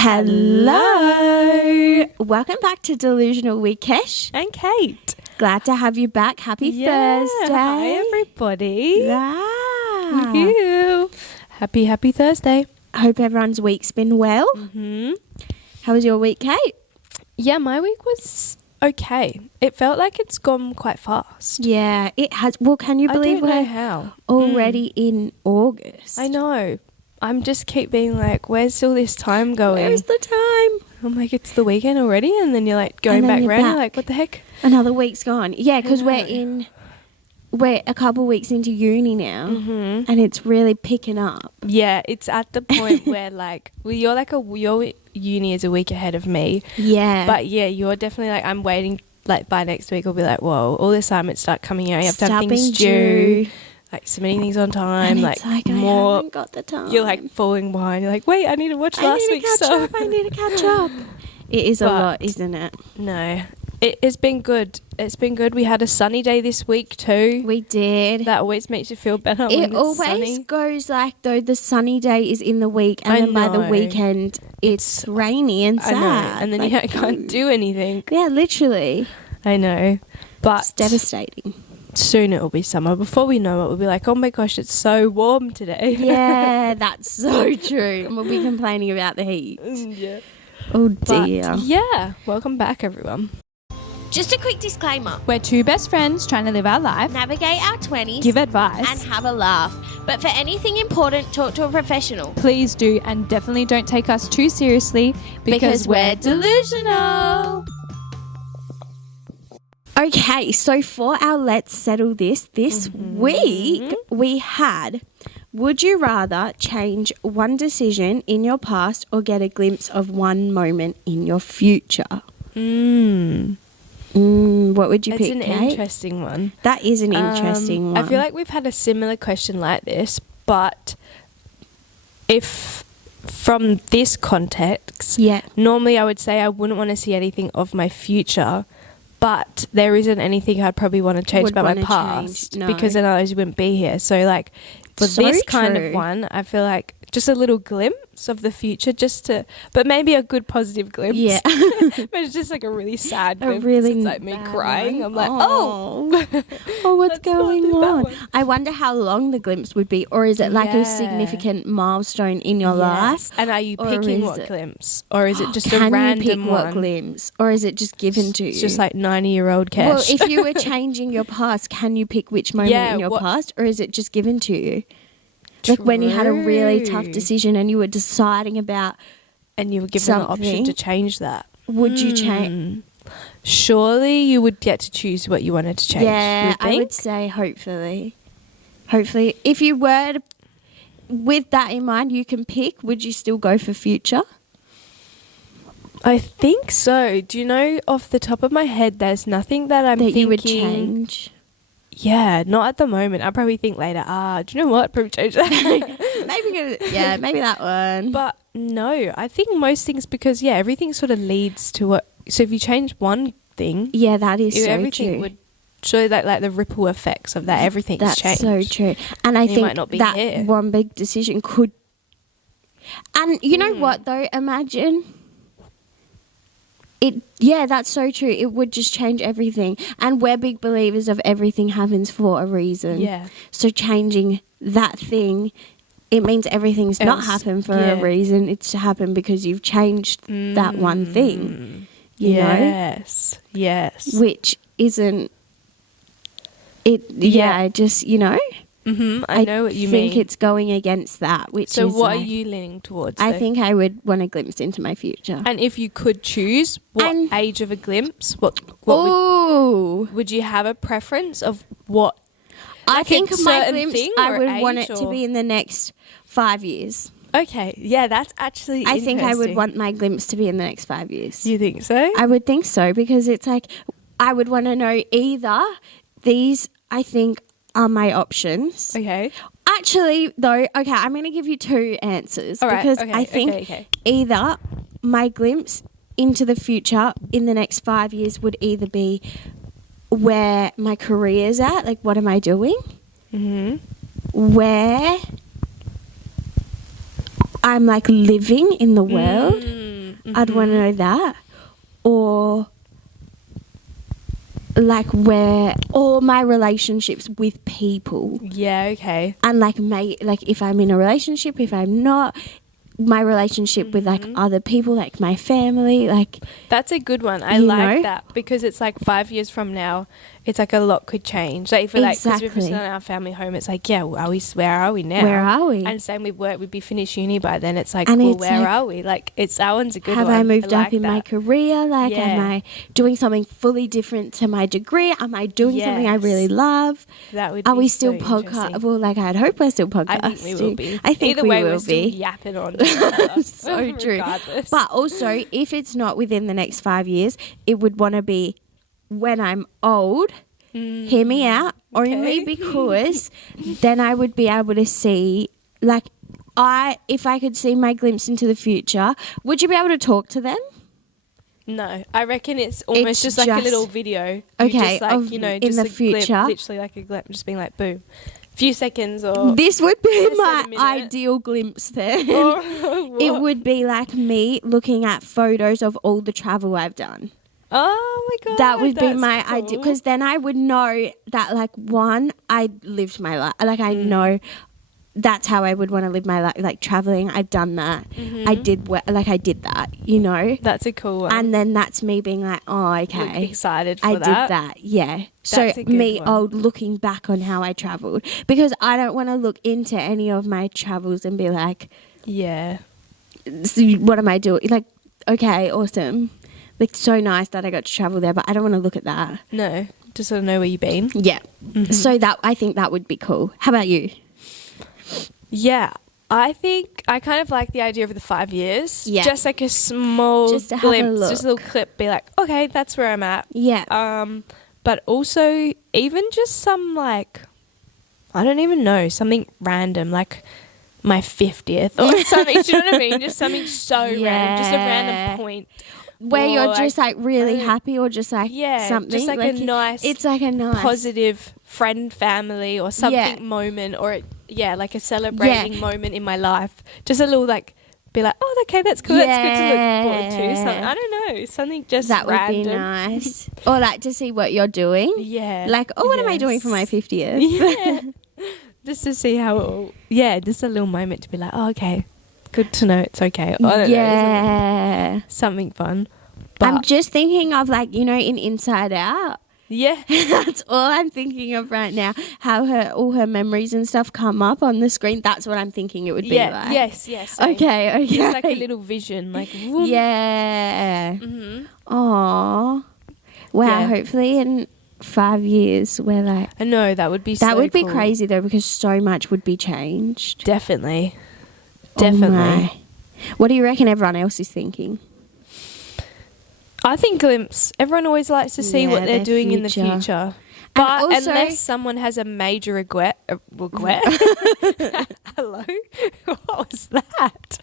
Hello. Welcome back to Delusional with Kesh and Kate. Glad to have you back. Happy Thursday. Hi, everybody. Yeah. Woo-hoo. Happy Thursday. Hope everyone's week's been well. Mm-hmm. How was your week, Kate? Yeah, my week was okay. It felt like it's gone quite fast. Yeah, it has. Well, can you believe I don't know we're how. already in August? I know. I'm just keep being like, where's all this time going? Where's the time? I'm like, it's the weekend already, and then you're like going back around. You're like, what the heck? Another week's gone. Yeah, because we're a couple of weeks into uni now, mm-hmm. and it's really picking up. Yeah, it's at the point where like, well, your uni is a week ahead of me. Yeah, but yeah, you're definitely like, I'm waiting. Like by next week, I'll be like, whoa, all this assignments start coming out. You have to have things due. Like submitting things on time, and like I haven't got the time. You're like falling behind. You're like, wait, I need to watch last week's stuff. I need to catch up. It is a lot, isn't it? No, it has been good. It's been good. We had a sunny day this week too. We did. That always makes you feel better. It when always it's sunny. goes like though the sunny day is in the week, and then by the weekend it's rainy and sad. I know. And then you can't do anything. Yeah, literally. I know, but it's devastating. Soon it will be summer. Before we know it, we'll be like, oh my gosh, it's so warm today. Yeah, that's so true. And we'll be complaining about the heat. Yeah. Oh dear. But yeah, welcome back everyone. Just a quick disclaimer. We're two best friends trying to live our life, Navigate our 20s. give advice, and have a laugh. But for anything important, talk to a professional. please do, and definitely don't take us too seriously because we're delusional. Okay, so for our Let's Settle This week, we had, would you rather change one decision in your past or get a glimpse of one moment in your future? What would you pick, It's an Kate? interesting one. That is an interesting one. I feel like we've had a similar question like this, but if from this context, normally I would say I wouldn't want to see anything of my future, but there isn't anything I'd probably want to change about my past because then I wouldn't be here. So like for this kind of one, I feel like just a little glimpse of the future, but maybe a good positive glimpse. Yeah. But it's just like a really sad glimpse. It's like me crying. I'm like, what's going on? I wonder how long the glimpse would be, or is it like a significant milestone in your life? And are you picking what glimpse? Or is it just a Can random you pick one? what glimpse? Or is it just given to you? It's just like 90-year-old cash. Well, if you were changing your past, can you pick which moment in your past, or is it just given to you? Like when you had a really tough decision and you were deciding about and you were given the option to change that. Would you change? Surely you would get to choose what you wanted to change. Yeah, I would say hopefully. Hopefully. If you were to, with that in mind, you can pick, would you still go for future? I think so. Do you know off the top of my head there's nothing that I'm thinking you would change? Yeah, not at the moment. I'll probably think later, do you know what? Probably change that. maybe that one. But no, I think most things because, everything sort of leads to what... So if you change one thing... Yeah, that is so everything true. would show that, like the ripple effects of that, everything's changed. That's so true. And I think might not be that here. one big decision could... And you know what, though? Imagine... that's so true. It would just change everything. And we're big believers of everything happens for a reason. Yeah. So changing that thing, it means everything's not happened for a reason. It's to happen because you've changed that one thing. You know? Yes. Which isn't... just, you know... Mm-hmm. I know what you mean. I think it's going against that. So what are you leaning towards? I think I would want a glimpse into my future. And if you could choose, what age of a glimpse? What would you have a preference of what? I think my glimpse, I would want it to be in the next 5 years. Okay, yeah, that's actually I think I would want my glimpse to be in the next 5 years. You think so? I would think so because it's like I would want to know either these, I think, are my options. Okay. Actually, though, okay, I'm going to give you two answers because I think either my glimpse into the future in the next 5 years would either be where my career's at, like what am I doing, where I'm like living in the world, I'd want to know that. Or like where all my relationships with people. Yeah, okay. And like if I'm in a relationship, if I'm not, my relationship with like other people, like my family, like that's a good one. I like that because it's like 5 years from now, it's like a lot could change. Like if we're like, because we're in our family home, it's like, yeah, where are we now? Where are we? And same with work, we'd be finished uni by then. It's like, and well, it's where like, are we? Like that one's a good have one. I moved I up in my career? Like, am I doing something fully different to my degree? Am I doing something I really love? That would. Are be we still so podcast? Well, like I'd hope we're still podcasting. I think we will be. I think either we way, will we're still be yapping on. So true. Regardless. But also, if it's not within the next 5 years, it would want to be when I'm old. Hear me out. Only because then I would be able to see, like, if I could see my glimpse into the future, would you be able to talk to them? No, I reckon it's almost just like a little video. Okay, just like, in just the a future, glimpse, literally like a glimpse, just being like, boom, few seconds or. This would be my ideal glimpse. Then it would be like me looking at photos of all the travel I've done. Oh my god, that would be my ideal, because then I would know that, like, one, I lived my life. Like, I know that's how I would want to live my life, like traveling. I've done that. I did that, That's a cool one. And then that's me being like, oh, okay, excited for I that. did that. Yeah. That's so me old looking back on how I traveled, because I don't want to look into any of my travels and be like, yeah, so what am I doing? Like, okay, awesome. Like, so nice that I got to travel there, but I don't want to look at that. No, just want to know where you've been. Yeah. So I think that would be cool. How about you? Yeah, I think I kind of like the idea of the 5 years. Yeah. Just like a small just to glimpse, have a look. just a little clip, be like, okay, that's where I'm at. Yeah. But also even just some, like, I don't even know, something random, like my 50th or something. Do you know what I mean? Just something so random, just a random point. Where you're just like really happy, or just like something. Just like a nice, it's like a nice positive friend, family, or something moment, or like a celebrating moment in my life. Just a little, like, be like, oh, okay, that's cool. That's good to look forward to. Something, I don't know, something just that random. Would be nice. Or like to see what you're doing. Yeah. Like, oh, what am I doing for my 50th? Yeah. Just to see how it all, just a little moment to be like, oh, okay, good to know it's okay. I don't know, something fun. But I'm just thinking of, like, in Inside Out. Yeah. That's all I'm thinking of right now. How all her memories and stuff come up on the screen. That's what I'm thinking it would be like. Yes. Same. Okay. Just like a little vision, like, whoop. Yeah. Aww. Wow. Hopefully in 5 years we're like. I know, that would be be crazy though, because so much would be changed. Definitely. Oh, what do you reckon everyone else is thinking? I think glimpse. Everyone always likes to see what they're doing in the future. But also, unless someone has a major regret. Hello? What was that?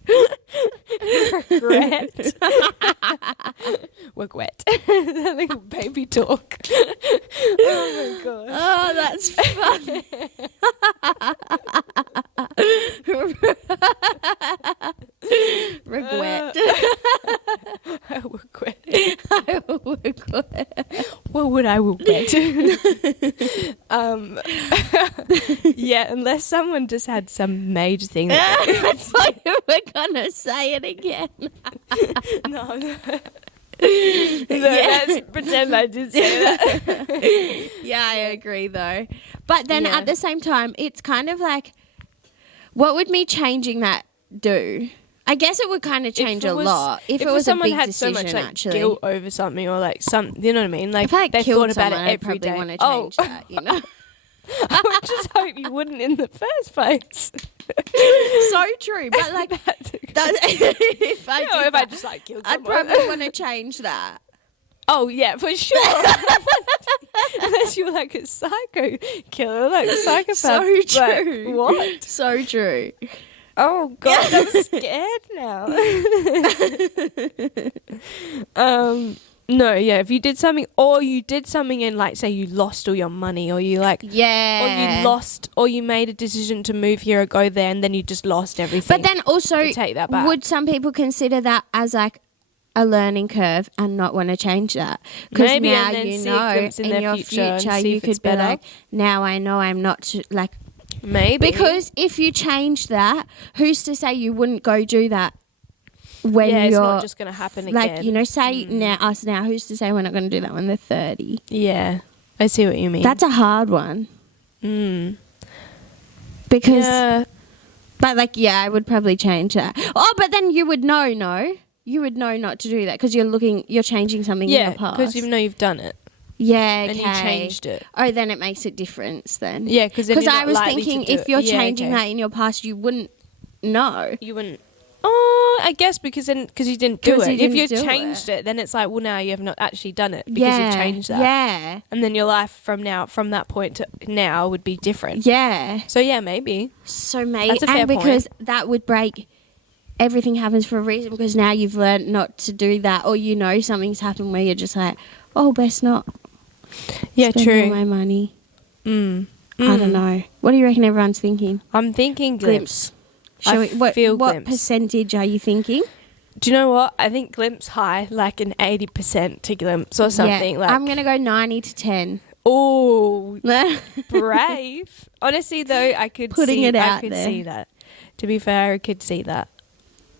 Regret. Regret. Little baby talk. Oh my gosh. Oh, that's funny. Regret. I regret. I regret. What would I regret? Unless someone just had some major thing. I thought you were gonna say it again. No. Let's pretend I did say that. Yeah, I agree though. But then at the same time, it's kind of like, what would me changing that do? I guess it would kind of change a lot if it was someone a big had decision, so much, like, actually. guilt over something, or like you know what I mean? Like, if I they killed thought about someone, it I'd every probably day. want to change that, I would just hope you wouldn't in the first place. So true, but like if I just like killed someone, I'd probably want to change that. Oh yeah, for sure. Unless you were like a psycho killer, like a psychopath. So true. Like, what? So true. Oh god, I'm scared now. No, if you did something, or you did something and, like, say you lost all your money, or you or you lost, or you made a decision to move here or go there, and then you just lost everything. But then also, take that back. Would some people consider that as like a learning curve and not want to change that. Because now you know in your future you could be like, now I know I'm not like. Maybe. Because if you change that, who's to say you wouldn't go do that when it's you're. not just going to happen again. Like, say now, who's to say we're not going to do that when they're 30? Yeah. I see what you mean. That's a hard one. Mm. Because. Yeah. But I would probably change that. Oh, but then you would know, no? You would know not to do that because you're changing something in your past. Yeah, because you know you've done it. Yeah, okay. And you changed it. Oh, then it makes a difference then. Yeah, because I was thinking if you're changing that in your past, you wouldn't know. You wouldn't. Oh, I guess because you didn't do it. If you changed it, then it's like, well, now you have not actually done it because you've changed that. Yeah. And then your life from that point to now would be different. Yeah. So yeah, maybe. So maybe. That's a fair point. Because that would break. Everything happens for a reason because now you've learned not to do that, or something's happened where you're just like, oh, best not. Yeah, spend true. all my money. I don't know. What do you reckon everyone's thinking? I'm thinking glimpse. What percentage are you thinking? Do you know what? I think glimpse high, like an 80% to glimpse or something. Yeah, I'm going to go 90 to 10. Oh, brave. Honestly, though, I could see that. To be fair, I could see that.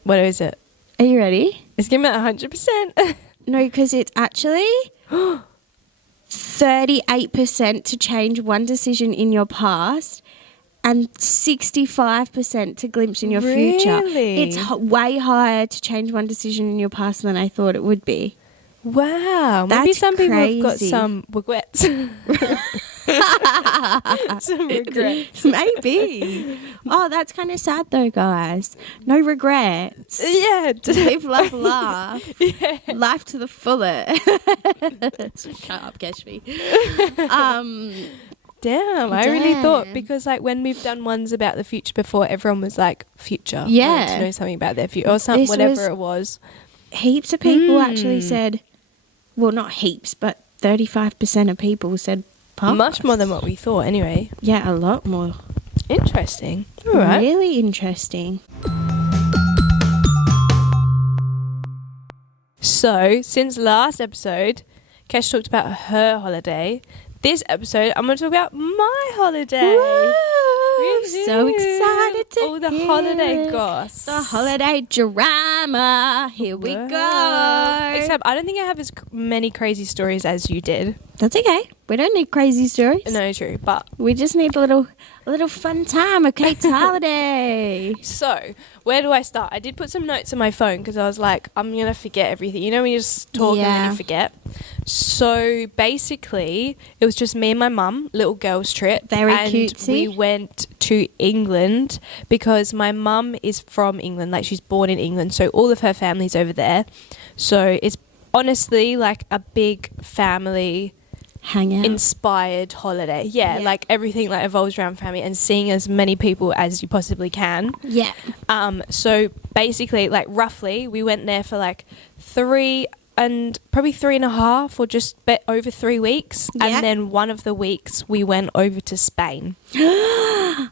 What is it? Are you ready? It's giving it 100%. No, because it's actually 38% to change one decision in your past and 65% to glimpse in your future. It's way higher to change one decision in your past than I thought it would be. Wow. Maybe some people have got some regrets. Some regrets. Maybe. Oh, that's kind of sad though, guys. No regrets. Yeah. Live, love, laugh. Yeah. Life to the fullest. Shut up, catch me. Damn, I really thought because when we've done ones about the future before, everyone was like future. Yeah. To know something about their future or something, whatever it was. Heaps of people actually said, well, not heaps, but 35% of people said past. Much more than what we thought anyway. Yeah, a lot more. Interesting. All right. Really interesting. So, since last episode, Kesh talked about her holiday. This episode, I'm going to talk about my holiday. Woo! So excited to all the holiday goss. The holiday drama. Here we go. Except I don't think I have as many crazy stories as you did. That's okay. We don't need crazy stories. No, true. But we just need a little fun time of Kate's holiday. So, where do I start? I did put some notes on my phone because I was like, I'm going to forget everything. You know when you just talk and then you forget? So, basically, it was just me and my mum, little girls trip. Very cutesy. And we went to England because my mum is from England. Like, she's born in England. So, all of her family's over there. So, it's honestly like a big family hangout inspired holiday. Yeah, like everything like evolves around family and seeing as many people as you possibly can. Yeah. So basically, like roughly, we went there for like 3 and probably 3.5 or just over 3 weeks. Yeah. And then one of the weeks we went over to Spain.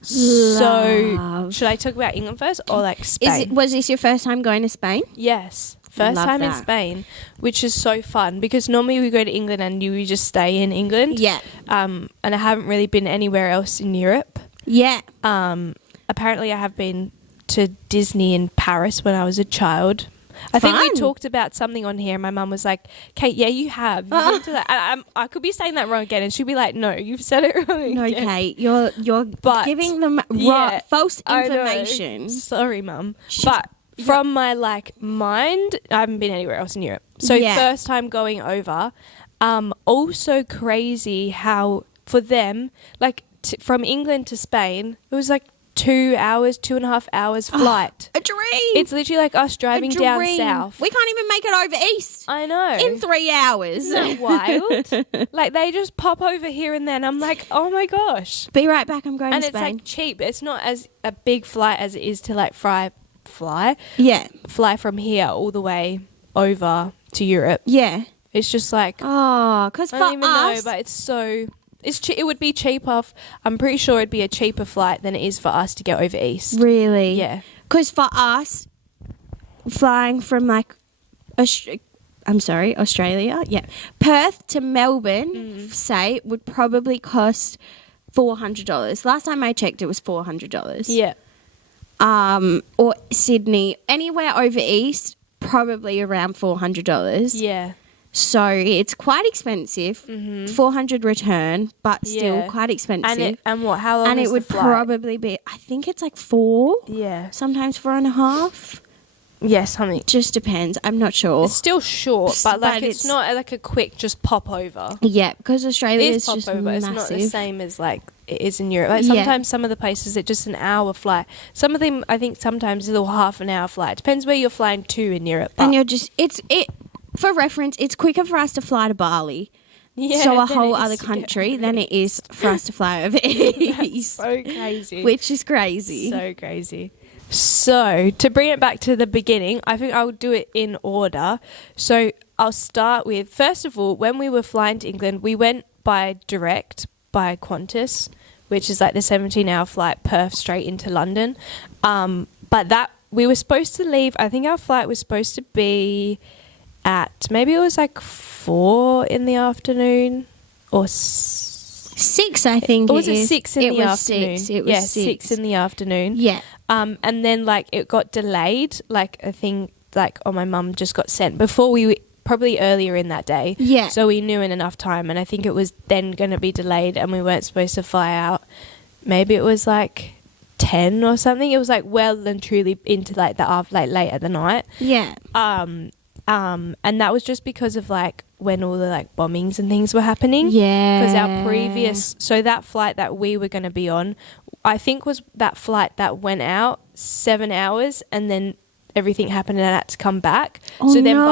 So should I talk about England first or like Spain? Was this your first time going to Spain? Yes. First time in Spain, which is so fun because normally we go to England and we just stay in England. Yeah. And I haven't really been anywhere else in Europe. Yeah. Apparently I have been to Disney in Paris when I was a child. I think we talked about something on here and my mum was like, Kate, yeah, you have. You've been to that. And I could be saying that wrong again and she'd be like, no, you've said it wrong No, again. Kate, you're giving them false information. Sorry, Mum. But from my mind, I haven't been anywhere else in Europe. So first time going over. Also crazy how for them, from England to Spain, it was like 2.5 hours flight. A dream. It's literally like us driving down south. We can't even make it over east. I know. In 3 hours. Isn't that wild? Like they just pop over here and then. I'm like, oh my gosh. Be right back. I'm going to Spain. And it's like cheap. It's not as a big flight as it is to like fly from here all the way over to Europe. Yeah. It's just like because I don't even know, but it's so it would be cheaper. I'm pretty sure it'd be a cheaper flight than it is for us to get over east. Really? Yeah. Because for us, flying from Australia. Yeah. Perth to Melbourne, say, would probably cost $400. Last time I checked, it was $400. Yeah. Or Sydney, anywhere over east, probably around $400. Yeah. So it's quite expensive. $400 return, but still quite expensive. And what? How long? And is it would the flight? probably be, I think it's like 4. Yeah. Sometimes 4.5. Yeah, something. Just depends. I'm not sure. It's still short, but like it's not like a quick just pop over. Yeah, because Australia is pop just over. massive. It's not the same as like it is in Europe. Like sometimes some of the places it's just an hour flight. Some of them I think sometimes it's a half an hour flight. Depends where you're flying to in Europe. And you're just for reference, it's quicker for us to fly to Bali. Yeah, so a whole other country than it is for us to fly over east. So crazy. Which is crazy. So crazy. So, to bring it back to the beginning, I think I'll do it in order. So, I'll start with, first of all, when we were flying to England, we went by direct, by Qantas, which is like the 17-hour flight, Perth straight into London. But that, we were supposed to leave, I think our flight was supposed to be at, maybe it was like 4 in the afternoon or 6, I think. Or was it 6 in the afternoon? 6. It was 6 in the afternoon. Yeah. And then like it got delayed, like a thing like my mum just got sent before we probably earlier in that day. Yeah. So we knew in enough time, and I think it was then going to be delayed, and we weren't supposed to fly out. Maybe it was like 10 or something. It was like well and truly into like the like late at the night. Yeah. And that was just because of like when all the like bombings and things were happening. Yeah. Because our previous, so that flight that we were going to be on, I think was that flight that went out 7 hours and then everything happened and I had to come back. Oh, so then no.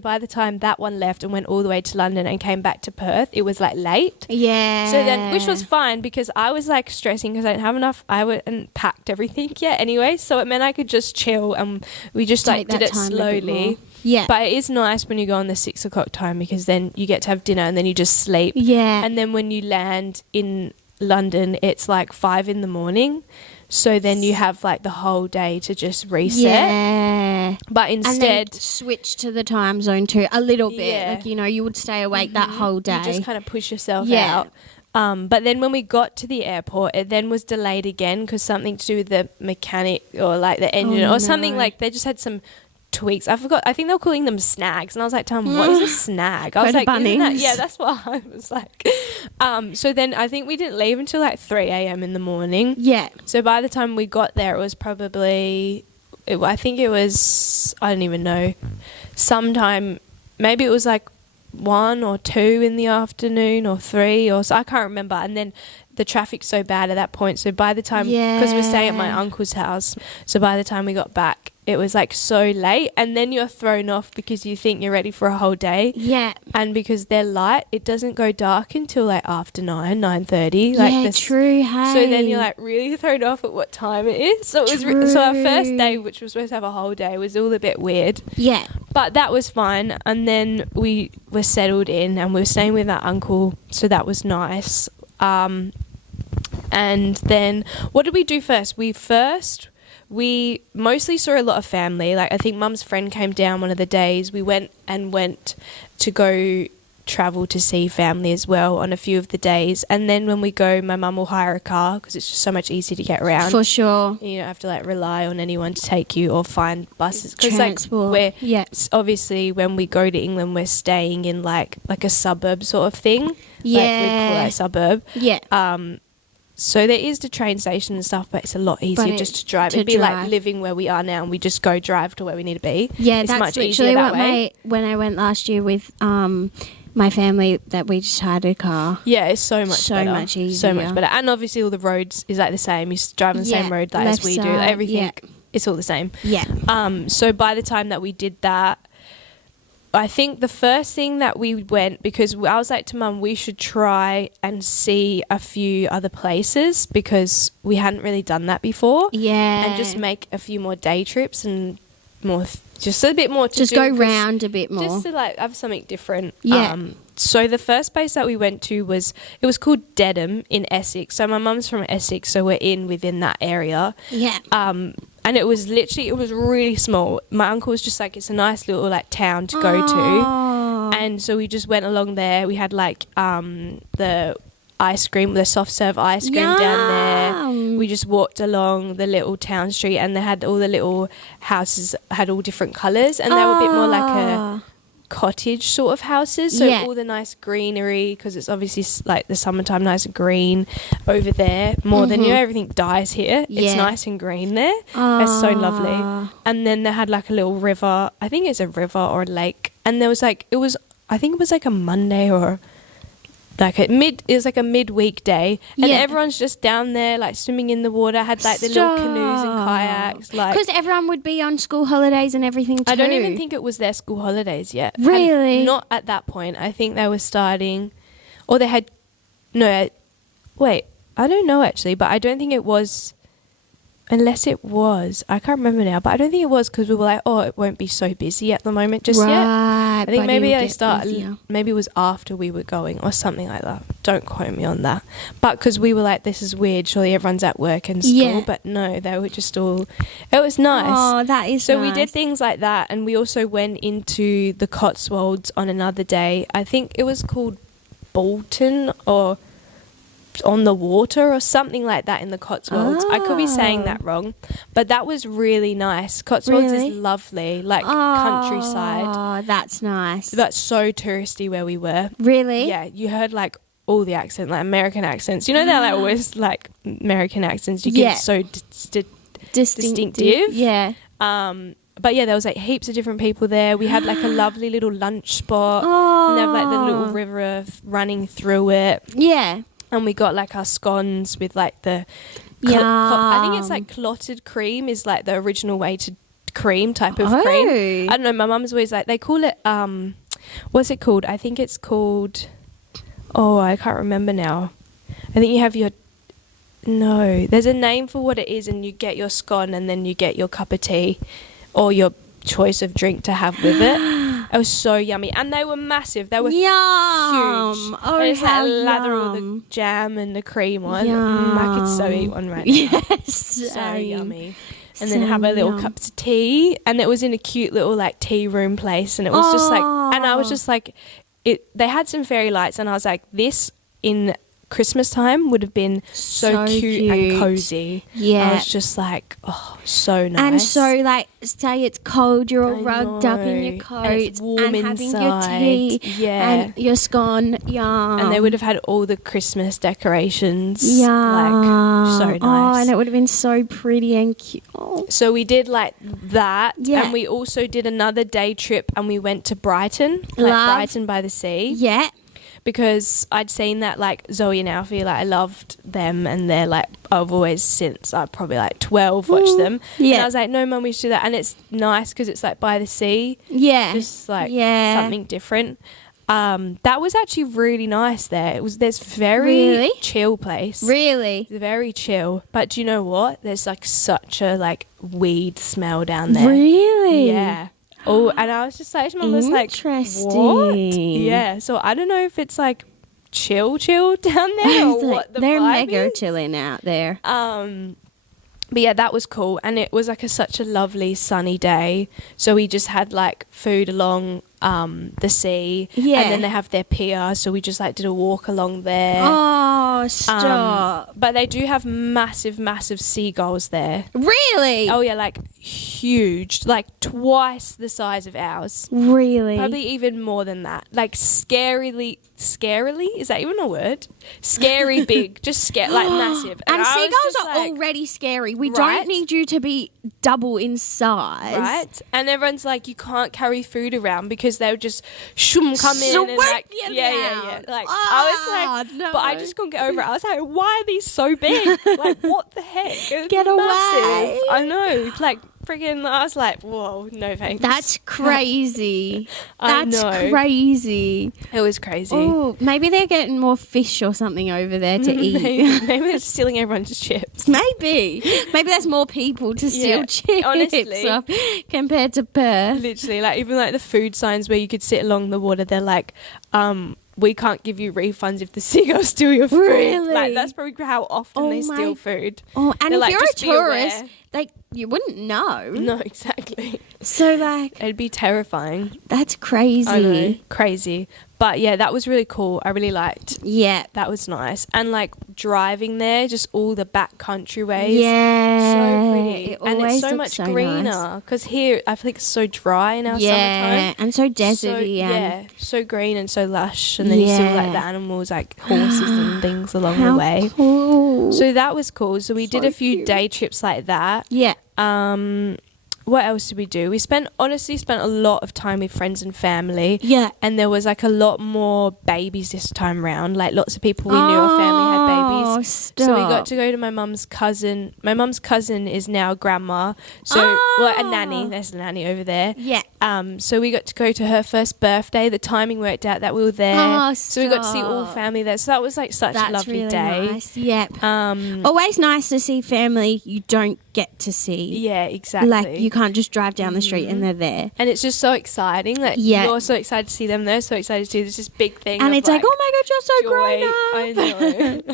by the time that one left and went all the way to London and came back to Perth, it was like late. Yeah. So then, which was fine because I was like stressing because I didn't have enough. I hadn't packed everything yet anyway, so it meant I could just chill and we just like did it slowly. Yeah. But it is nice when you go on the 6 o'clock time because then you get to have dinner and then you just sleep. Yeah. And then when you land in London, it's like 5 in the morning. So then you have like the whole day to just reset. Yeah. But instead... And then switch to the time zone too, a little bit. Yeah. Like, you know, you would stay awake that whole day. You just kind of push yourself out. But then when we got to the airport, it then was delayed again because something to do with the mechanic or like the engine or something like they just had some tweaks. I forgot. I think they were calling them snags. And I was like, Tom, what is a snag? I was like, yeah, that's what I was like. So then I think we didn't leave until like 3 a.m. in the morning. Yeah. So by the time we got there, it was probably, I think it was, I don't even know, sometime, maybe it was like 1 or 2 in the afternoon or 3 or so. I can't remember. And then the traffic's so bad at that point. So by the time, because we're staying at my uncle's house, so by the time we got back, it was like so late, and then you're thrown off because you think you're ready for a whole day. Yeah. And because they're light, it doesn't go dark until like after 9:30. Like yeah, true. Hey. So then you're like really thrown off at what time it is. So it was so our first day, which was supposed to have a whole day, was all a bit weird. Yeah. But that was fine. And then we were settled in, and we were staying with our uncle, so that was nice. And then what did we do first? We mostly saw a lot of family. Like I think Mum's friend came down one of the days. We went to go travel to see family as well on a few of the days. And then when we go, my mum will hire a car because it's just so much easier to get around. For sure. You don't have to like rely on anyone to take you or find buses. Transport. Like obviously when we go to England, we're staying in like a suburb sort of thing. Yeah. Like we call that suburb. Yeah. So there is the train station and stuff, but it's a lot easier just to drive. It'd be like living where we are now and we just go drive to where we need to be. Yeah, it's that's much literally easier what that way. when I went last year with my family, that we just hired a car. Yeah, it's so much better. So much easier. So much better. And obviously all the roads is like the same. You drive on the same road like as we do. Everything, it's all the same. Yeah. So by the time that we did that, I think the first thing that we went, because I was like to Mum, we should try and see a few other places because we hadn't really done that before. Yeah. And just make a few more day trips and more, just a bit more to just do. Just go round a bit more. Just to like have something different. Yeah. So the first place that we went to was called Dedham in Essex. So my mum's from Essex, so we're within that area. Yeah. And it was really small. My uncle was just like, it's a nice little like town to go to. And so we just went along there. We had like the ice cream, the soft serve ice cream down there. We just walked along the little town street, and they had all the little houses had all different colours, and they were a bit more like a cottage sort of houses, so all the nice greenery, because it's obviously like the summertime, nice and green over there, more than everything dies here. It's nice and green there. It's so lovely. And then they had like a little river, I think it's a river or a lake, and there was like I think it was like a Monday or like it was like a midweek day, and everyone's just down there like swimming in the water, had like the little canoes and kayaks, like, because everyone would be on school holidays and everything too. I don't even think it was their school holidays yet. Really? And not at that point. I think they were starting, or they had wait, I don't know actually, but I don't think it was, unless it was, I can't remember now, but I don't think it was, because we were like, oh, it won't be so busy at the moment just yet. I think maybe maybe it was after we were going or something like that. Don't quote me on that. But because we were like, this is weird, surely everyone's at work and school. But no, they were just all, it was nice. Oh, that is so nice. we did things like that, and we also went into the Cotswolds on another day. I think it was called Bolton or on the water or something like that in the Cotswolds. I could be saying that wrong, but that was really nice. Cotswolds is lovely, like countryside. Oh, that's nice. That's so touristy where we were. Really? Yeah, you heard like all the accent, like American accents. You know, they're like always like American accents. You get so distinctive. Yeah. But yeah, there was like heaps of different people there. We had like a lovely little lunch spot, and they have like the little river running through it. Yeah. And we got like our scones with like the I think it's like clotted cream is like the original way to cream type of cream. I don't know, my mum's always like, they call it what's it called? I think it's called, I can't remember now. I think you have there's a name for what it is, and you get your scone and then you get your cup of tea or your choice of drink to have with it. It was so yummy, and they were massive. They were huge. Oh, and it's like lather all the jam and the cream on. I could so eat one right now. Yes, so yummy. And then have a little cups of tea, and it was in a cute little like tea room place, and it was just like, and I was just like, they had some fairy lights, and I was like, this in Christmas time would have been so cute and cozy. I was just like, so nice. And so like, say it's cold, you're all rugged up in your coat, and it's warm and inside. having your tea and your scone. Yum. And they would have had all the Christmas decorations. Like, so nice. Oh, and it would have been so pretty and cute. So we did like that, and we also did another day trip, and we went to Brighton, Brighton by the sea. Yeah. Because I'd seen that like Zoe and Alfie, like I loved them, and they're like, I've always since I probably like 12 watched them. Yeah. And I was like, no, Mum, we should do that. And it's nice because it's like by the sea. Yeah. Just like something different. That was actually really nice there. There's very chill place. Really? Very chill. But do you know what? There's like such a like weed smell down there. Really? Yeah. Oh, and I was just like, Mum was like, what? Yeah, so I don't know if it's like chill down there or what the they're vibe mega is. chilling out there. But yeah, that was cool, and it was like such a lovely sunny day. So we just had like food along the sea, and then they have their pier, so we just like did a walk along there. Oh, stop! But they do have massive seagulls there. Really? Oh yeah, like huge, like twice the size of ours. Really? Probably even more than that. Like scarily, is that even a word? Scary big, just like massive. And seagulls are already scary. We don't need you to be double in size. Right? And everyone's like, you can't carry food around because they would just come in and like, yeah. Like, I was like, no. But I just couldn't get over it. I was like, why are these so big? Like, what the heck? Get away. I know. Like, friggin', I was like, whoa, no thanks. That's crazy. That's crazy. It was crazy. Oh, maybe they're getting more fish or something over there to eat. Maybe they're stealing everyone's chips. Maybe there's more people to steal chips. Honestly, compared to Perth. Literally, like even like the food signs where you could sit along the water, they're like, we can't give you refunds if the seagulls steal your food. Really? Like, that's probably how often they steal food. Oh, and They're if you're a "Just be aware." tourist, like, you wouldn't know. No, exactly. So, like, It'd be terrifying. that's crazy. I know, crazy. But yeah, that was really cool. I really liked. Yeah. That was nice. And like driving there, just all the back country ways. Yeah. So pretty. It And it's so looks much greener. Because here, I feel like it's so dry in our summertime. And so deserty. So green and so lush. And then you see all like the animals, like horses and things along the way. Cool. So that was cool. So we did a few day trips like that. Yeah. What else did we do? We honestly spent a lot of time with friends and family. Yeah. And there was like a lot more babies this time round. Like lots of people we knew our family had babies. Stop. So we got to go to my mum's cousin. My mum's cousin is now grandma. So a nanny. There's a nanny over there. Yeah. So we got to go to her first birthday. The timing worked out that we were there. Oh, so we got to see all family there. So that was like such a lovely really day. Nice. Yep. Always nice to see family you don't get to see. Yeah, exactly. Like you can't just drive down the street and they're there. And it's just so exciting. Like you're so excited to see them. They're so excited to see this big thing. And it's like, oh my God, you're so joy. grown up. I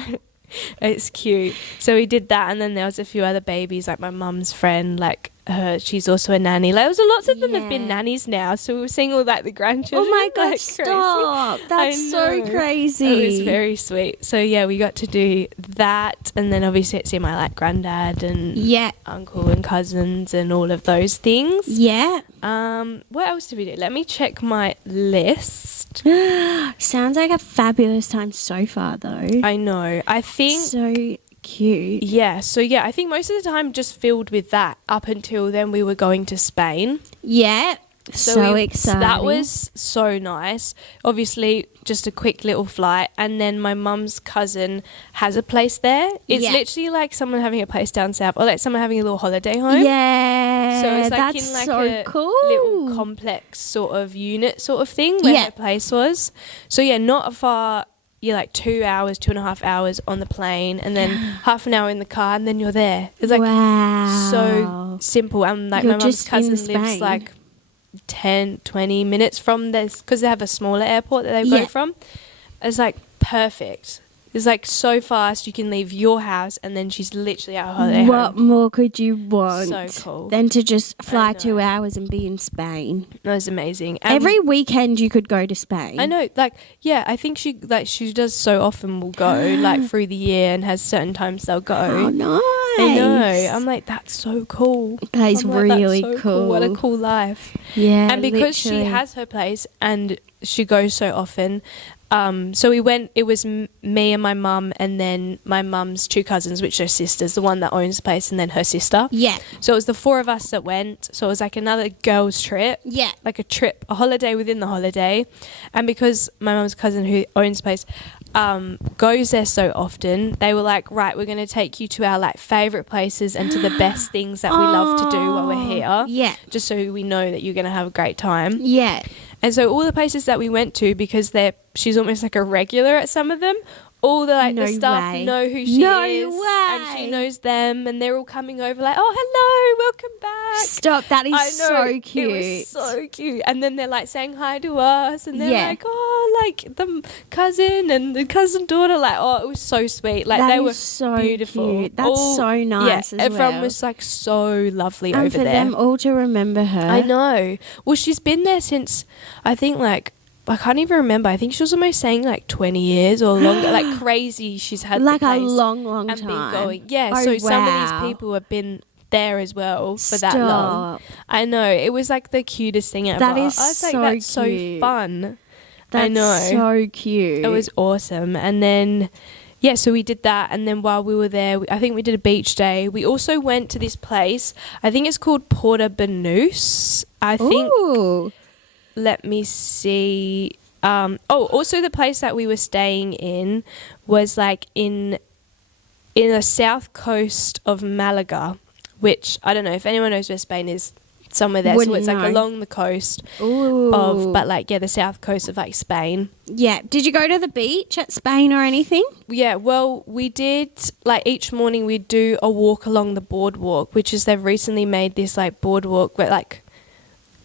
know. It's cute. So we did that, and then there was a few other babies, like my mum's friend, like she's also a nanny. Like, there was lots of them have been nannies now, so we were seeing all like the grandchildren. Oh my God, like, stop. That's so crazy. It was very sweet. So yeah, we got to do that, and then obviously see my like granddad and uncle and cousins and all of those things. Yeah. What else did we do? Let me check my list. Sounds like a fabulous time so far though. I know. I think so cute. Yeah. So yeah, I think most of the time just filled with that up until then we were going to Spain. Yeah. So exciting. That was so nice. Obviously, just a quick little flight. And then my mum's cousin has a place there. It's literally like someone having a place down south, or like someone having a little holiday home. Yeah. So it's like that's in like so a cool. little complex sort of unit sort of thing where her place was. So yeah, not far. You're like 2.5 hours on the plane, and then half an hour in the car, and then you're there. It's like so simple. And like my mum's cousin lives like 10-20 minutes from this, because they have a smaller airport that they go from. It's like perfect. It's like so fast. You can leave your house, and then she's literally at her holiday What home. more could you want? So cool. Than to just fly 2 hours and be in Spain. That was amazing. Every weekend you could go to Spain. I know. Like, yeah, I think she does so often will go like through the year, and has certain times they'll go. Oh, nice. I know. I'm like, that's so cool. That is really that's so cool. What a cool life. Yeah. And because she has her place and she goes so often, so we went, it was me and my mum, and then my mum's 2 cousins, which are sisters, the one that owns the place, and then her sister. Yeah. So it was the 4 of us that went. So it was like another girls' trip. Yeah. Like a holiday within the holiday. And because my mum's cousin who owns the place goes there so often, they were like, right, we're going to take you to our like favourite places and to the best things that we love to do while we're here. Yeah. Just so we know that you're going to have a great time. Yeah. And so all the places that we went to, because she's almost like a regular at some of them, all the staff know who she is. And she knows them, and they're all coming over like, oh, hello, welcome back. Stop, that is so cute. It was so cute. And then they're like saying hi to us, and they're like, oh, like the cousin and the cousin daughter, like, oh, it was so sweet. Like, they were so beautiful. Cute. That's so nice as everyone was like so lovely over there. And for them all to remember her. I know. Well, she's been there since, I think, like, I can't even remember. I think she was almost saying like 20 years or longer. Like crazy. She's had like the place a long and time. been going. Yeah. So some of these people have been there as well for that long. I know. It was like the cutest thing ever. That is I was like, so that's cute. So fun. That's I know. So cute. It was awesome. And then, yeah, so we did that. And then while we were there, I think we did a beach day. We also went to this place. I think it's called Porta Banús. I think. Ooh. Let me see. Also the place that we were staying in was like in the south coast of Malaga, which I don't know if anyone knows where Spain is. Somewhere there. So it's like along the coast but like, yeah, the south coast of like Spain. Yeah. Did you go to the beach at Spain or anything? Yeah, well, we did, like each morning we'd do a walk along the boardwalk, which is they've recently made this like boardwalk, but like,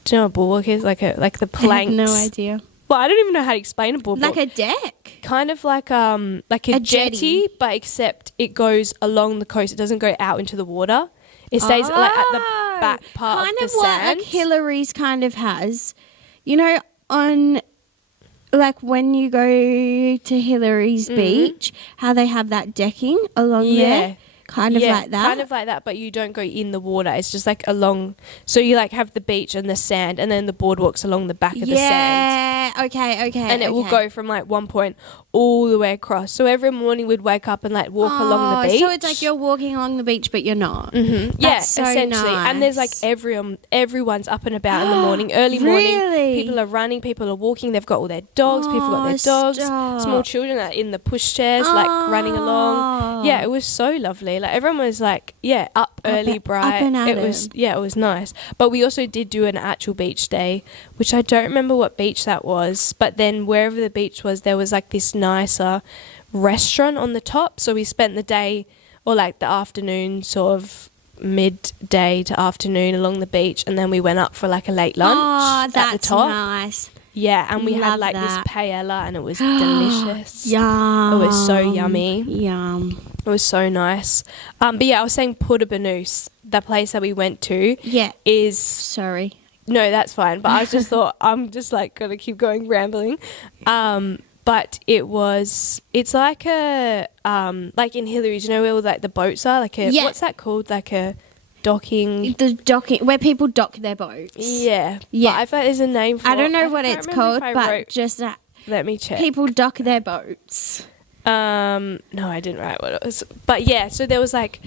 do you know what a boardwalk is? Like the planks. I have no idea. Well, I don't even know how to explain a boardwalk. Like a deck? Kind of like a jetty, but except it goes along the coast. It doesn't go out into the water. It stays like at the back part kind of the what sand. like Hillary's kind of has. You know, on like when you go to Hillary's beach, how they have that decking along there. Kind of like that? Kind of like that, but you don't go in the water. It's just like along... So you like have the beach and the sand, and then the boardwalk's along the back of the sand. Yeah, okay. And it will go from like one point all the way across. So every morning we'd wake up and like walk along the beach. So it's like you're walking along the beach, but you're not. Mm-hmm. Yeah, so essentially. Nice. And there's like everyone's up and about in the morning, early morning. Really? People are running, people are walking. They've got all their dogs. People got their dogs. Stop. Small children are in the pushchairs, like running along. Yeah, it was so lovely. Like everyone was like, up early, bright. It was nice. But we also did do an actual beach day, which I don't remember what beach that was. But then wherever the beach was, there was like this nicer restaurant on the top. So we spent the day, or like the afternoon, sort of midday to afternoon along the beach, and then we went up for like a late lunch at the top. Nice. Yeah, and we had like this paella, and it was delicious. Yum. It was so yummy. Yum. It was so nice. But yeah, I was saying Portabanus, the place that we went to, is... Sorry. No, that's fine. But I just thought, I'm just like going to keep going rambling. But it's like a, like in Hillary's, you know where all like the boats are? Like a, what's that called? Like a docking. The docking, where people dock their boats. Yeah. But I thought there's a name for it. I don't know what it's called, but just let me check. People dock their boats. No, I didn't write what it was. But yeah, so there was like,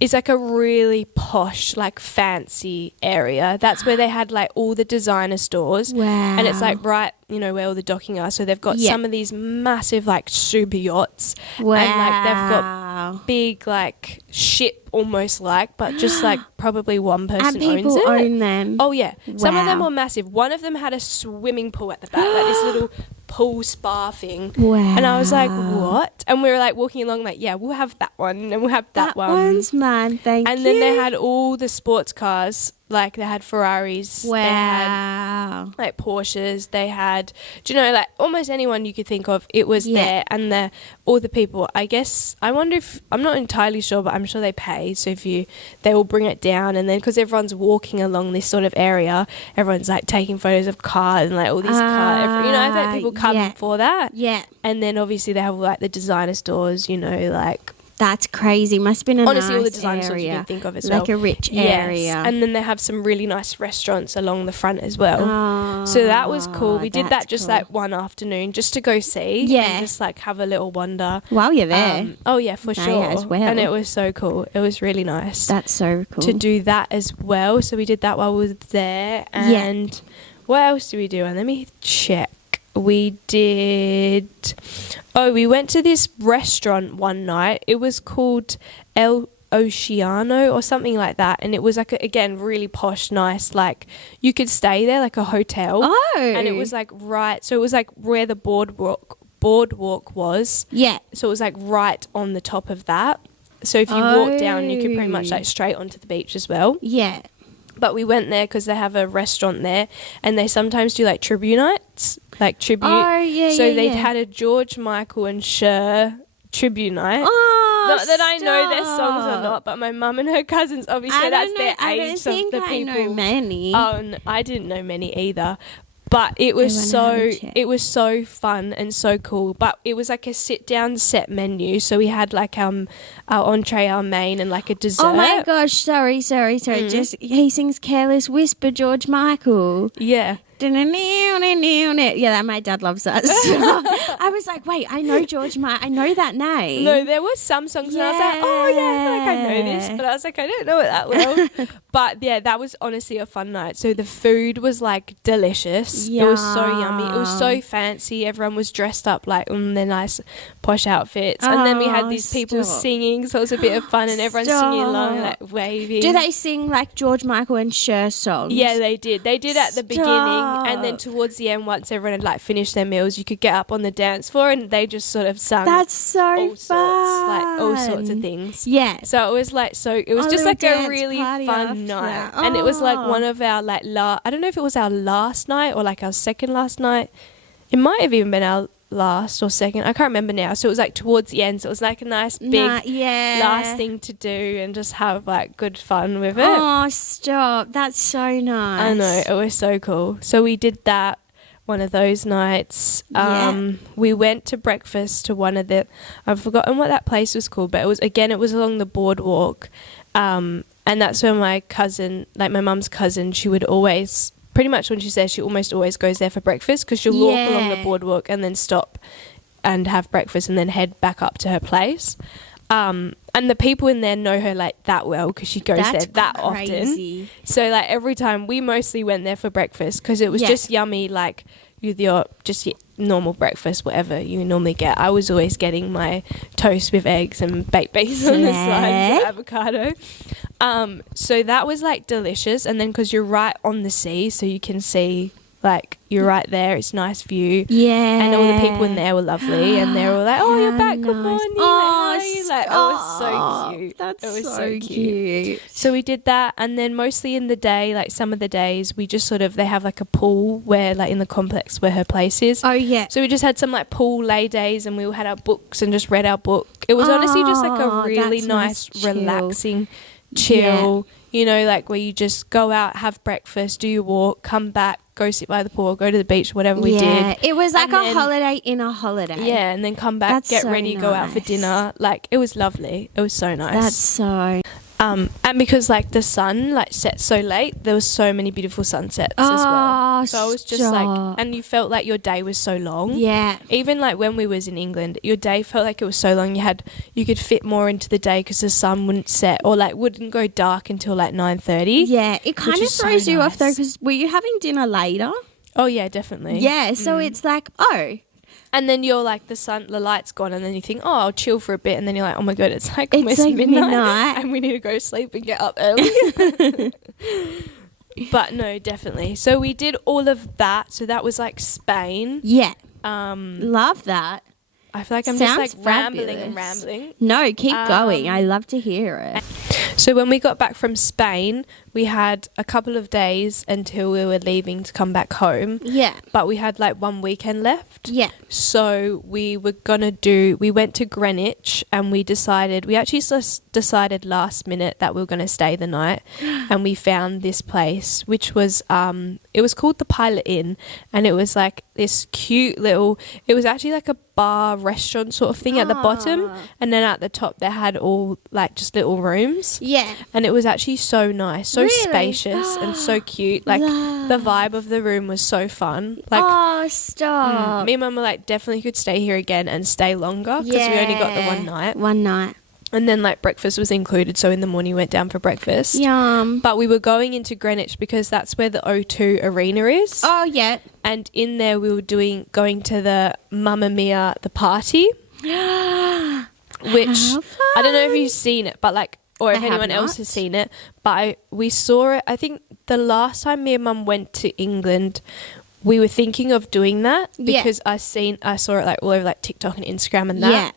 it's like a really posh, like fancy area. That's where they had like all the designer stores. Wow. And it's like right, you know, where all the docking are. So they've got some of these massive like super yachts. Wow. And like they've got big like ship almost like, but just like probably one person owns it. And people own them. Oh yeah. Wow. Some of them were massive. One of them had a swimming pool at the back, like this little pool spa thing. Wow. And I was like, what? And we were like walking along like, yeah, we'll have that one and we'll have that one. One's mine, thank you. And then they had all the sports cars, like they had Ferraris. Wow. They had like Porsches. They had, do you know, like almost anyone you could think of, it was there. And all the people, I guess, I wonder if, I'm not entirely sure, but I'm sure they pay. So they will bring it down, and then because everyone's walking along this sort of area, everyone's like taking photos of cars and like all these cars, you know, I think people come for that. Yeah. And then obviously they have like the designer stores, you know, like. That's crazy. Must have been a honestly nice all the design stores you can think of as well. Like a rich area. And then they have some really nice restaurants along the front as well. So that was cool. We did that just like one afternoon just to go see. Yeah. And just like have a little wander. While you're there. Oh yeah, for sure. As well. And it was so cool. It was really nice. That's so cool. To do that as well. So we did that while we were there. And what else did we do? And let me check. We went to this restaurant one night. It was called El Oceano or something like that. And it was like, again, really posh, nice. Like you could stay there like a hotel. Oh. And it was like so it was like where the boardwalk was. Yeah. So it was like right on the top of that. So if you walk down, you could pretty much like straight onto the beach as well. Yeah. But we went there because they have a restaurant there, and they sometimes do like tribute nights, like tribute. Oh, yeah, so they had a George Michael and Cher tribute night. Oh, not that I know their songs or not, but my mum and her cousins, obviously that's their age of the people. I know many. Oh, no, I didn't know many either. But it was so fun and so cool. But it was like a sit-down set menu. So we had like our entree, our main, and like a dessert. Oh my gosh, sorry. Mm-hmm. Just he sings Careless Whisper, George Michael. Yeah. Yeah, my dad loves that. I was like, wait, I know George Michael. I know that name. No, there was some songs and I was like, oh yeah, I feel like I know this. But I was like, I don't know it that well. But yeah, that was honestly a fun night. So the food was like delicious. Yum. It was so yummy. It was so fancy. Everyone was dressed up like in their nice posh outfits. And then we had these people singing. So it was a bit of fun and everyone's singing along, like waving. Do they sing like George Michael and Cher songs? Yeah, they did. They did at the beginning. And then towards the end, once everyone had like finished their meals, you could get up on the dance floor and they just sort of sung. That's so fun. All sorts of things. Yeah. So it was like it was just like a really fun night, and it was like one of our like I don't know if it was our last night or like our second last night. It might have even been our last or second. I can't remember now. So it was like towards the end. So it was like a nice big last thing to do and just have like good fun with it. Oh, stop. That's so nice. I know. It was so cool. So we did that one of those nights. We went to breakfast to one of the, I've forgotten what that place was called, but it was along the boardwalk. And that's where my cousin, like my mum's cousin, she would always, pretty much when she says, she almost always goes there for breakfast because she'll walk along the boardwalk and then stop and have breakfast and then head back up to her place. And the people in there know her like that well because she goes there that often. So like every time we mostly went there for breakfast because it was just yummy, like with your normal breakfast, whatever you normally get. I was always getting my toast with eggs and baked beans on the side and avocado. So that was like delicious. And then because you're right on the sea, so you can see like you're right there. It's a nice view. Yeah. And all the people in there were lovely, and they were like, "Oh, you're back. Good morning." It was so cute. That's so cute. So we did that, and then mostly in the day, like some of the days, we just they have like a pool where like in the complex where her place is. Oh yeah. So we just had some like pool lay days, and we all had our books and just read our book. It was honestly just like a really nice relaxing chill. You know, like where you just go out, have breakfast, do your walk, come back, go sit by the pool, go to the beach, whatever we did. Yeah, it was like a holiday in a holiday. Yeah, and then come back, get ready, go out for dinner. Like, it was lovely. It was so nice. That's so... and because like the sun like set so late, there was so many beautiful sunsets as well. So I was just like, and you felt like your day was so long. Yeah. Even like when we was in England, your day felt like it was so long. You could fit more into the day because the sun wouldn't set or like wouldn't go dark until like 9:30. Yeah, it kind of throws you off though because were you having dinner later? Oh yeah, definitely. Yeah, so it's like and then you're like the light's gone, and then you think, oh, I'll chill for a bit, and then you're like, oh my god, it's like almost midnight, and we need to go to sleep and get up early. But no, definitely. So we did all of that. So that was like Spain. Yeah. Love that. I feel like I'm just like rambling. No, keep going. I love to hear it. So when we got back from Spain, we had a couple of days until we were leaving to come back home. Yeah. But we had like one weekend left. Yeah. So we went to Greenwich, and we actually decided last minute that we were going to stay the night. And we found this place, which was, it was called the Pilot Inn. And it was like this cute it was actually like a bar restaurant sort of thing at the bottom. And then at the top, they had all like just little rooms. Yeah. And it was actually so nice, so spacious and so cute. Like the vibe of the room was so fun. Like, stop. Me and Mum were like, definitely could stay here again and stay longer because we only got the one night. And then like breakfast was included, so in the morning we went down for breakfast. Yum. But we were going into Greenwich because that's where the O2 Arena is. Oh yeah. And in there we were going to the Mamma Mia the party. Which I don't know if you've seen it, but like, or if anyone else has seen it, but we saw it. I think the last time me and Mum went to England, we were thinking of doing that because I saw it like all over like TikTok and Instagram and that. Yeah.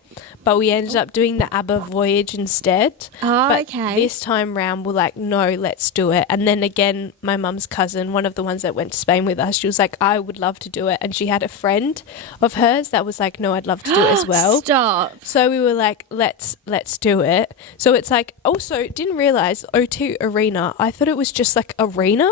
But we ended up doing the ABBA voyage instead. Oh, but okay. This time round, we're like, no, let's do it. And then again, my mum's cousin, one of the ones that went to Spain with us, she was like, I would love to do it. And she had a friend of hers that was like, no, I'd love to do it as well. Stop. So we were like, let's do it. So it's like, also didn't realise O2 Arena, I thought it was just like arena,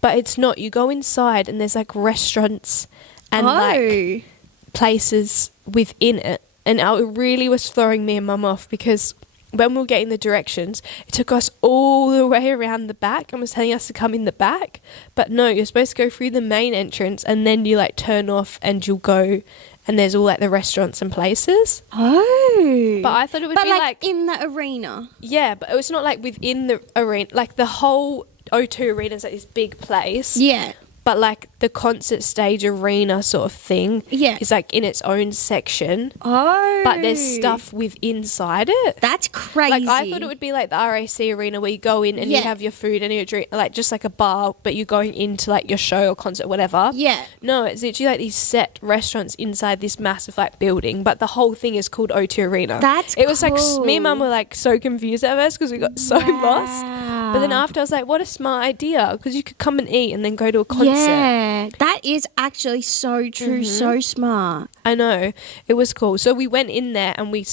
but it's not. You go inside and there's like restaurants and like places within it. And it really was throwing me and Mum off because when we were getting the directions, it took us all the way around the back and was telling us to come in the back. But no, you're supposed to go through the main entrance and then you like turn off and you'll go and there's all like the restaurants and places. Oh. But I thought it would be like in the arena. Yeah, but it was not like within the arena. Like the whole O2 Arena is like this big place. Yeah. But like the concert stage arena sort of thing is like in its own section. Oh. But there's stuff inside it. That's crazy. Like I thought it would be like the RAC arena where you go in and you have your food and your drink, like just like a bar, but you're going into like your show or concert, whatever. Yeah. No, it's literally like these set restaurants inside this massive like building, but the whole thing is called O2 Arena. That's It was like me and Mum were like so confused at first because we got so lost. But then after I was like, what a smart idea, because you could come and eat and then go to a concert. Yeah, that is actually so true, so smart. I know. It was cool. So we went in there and we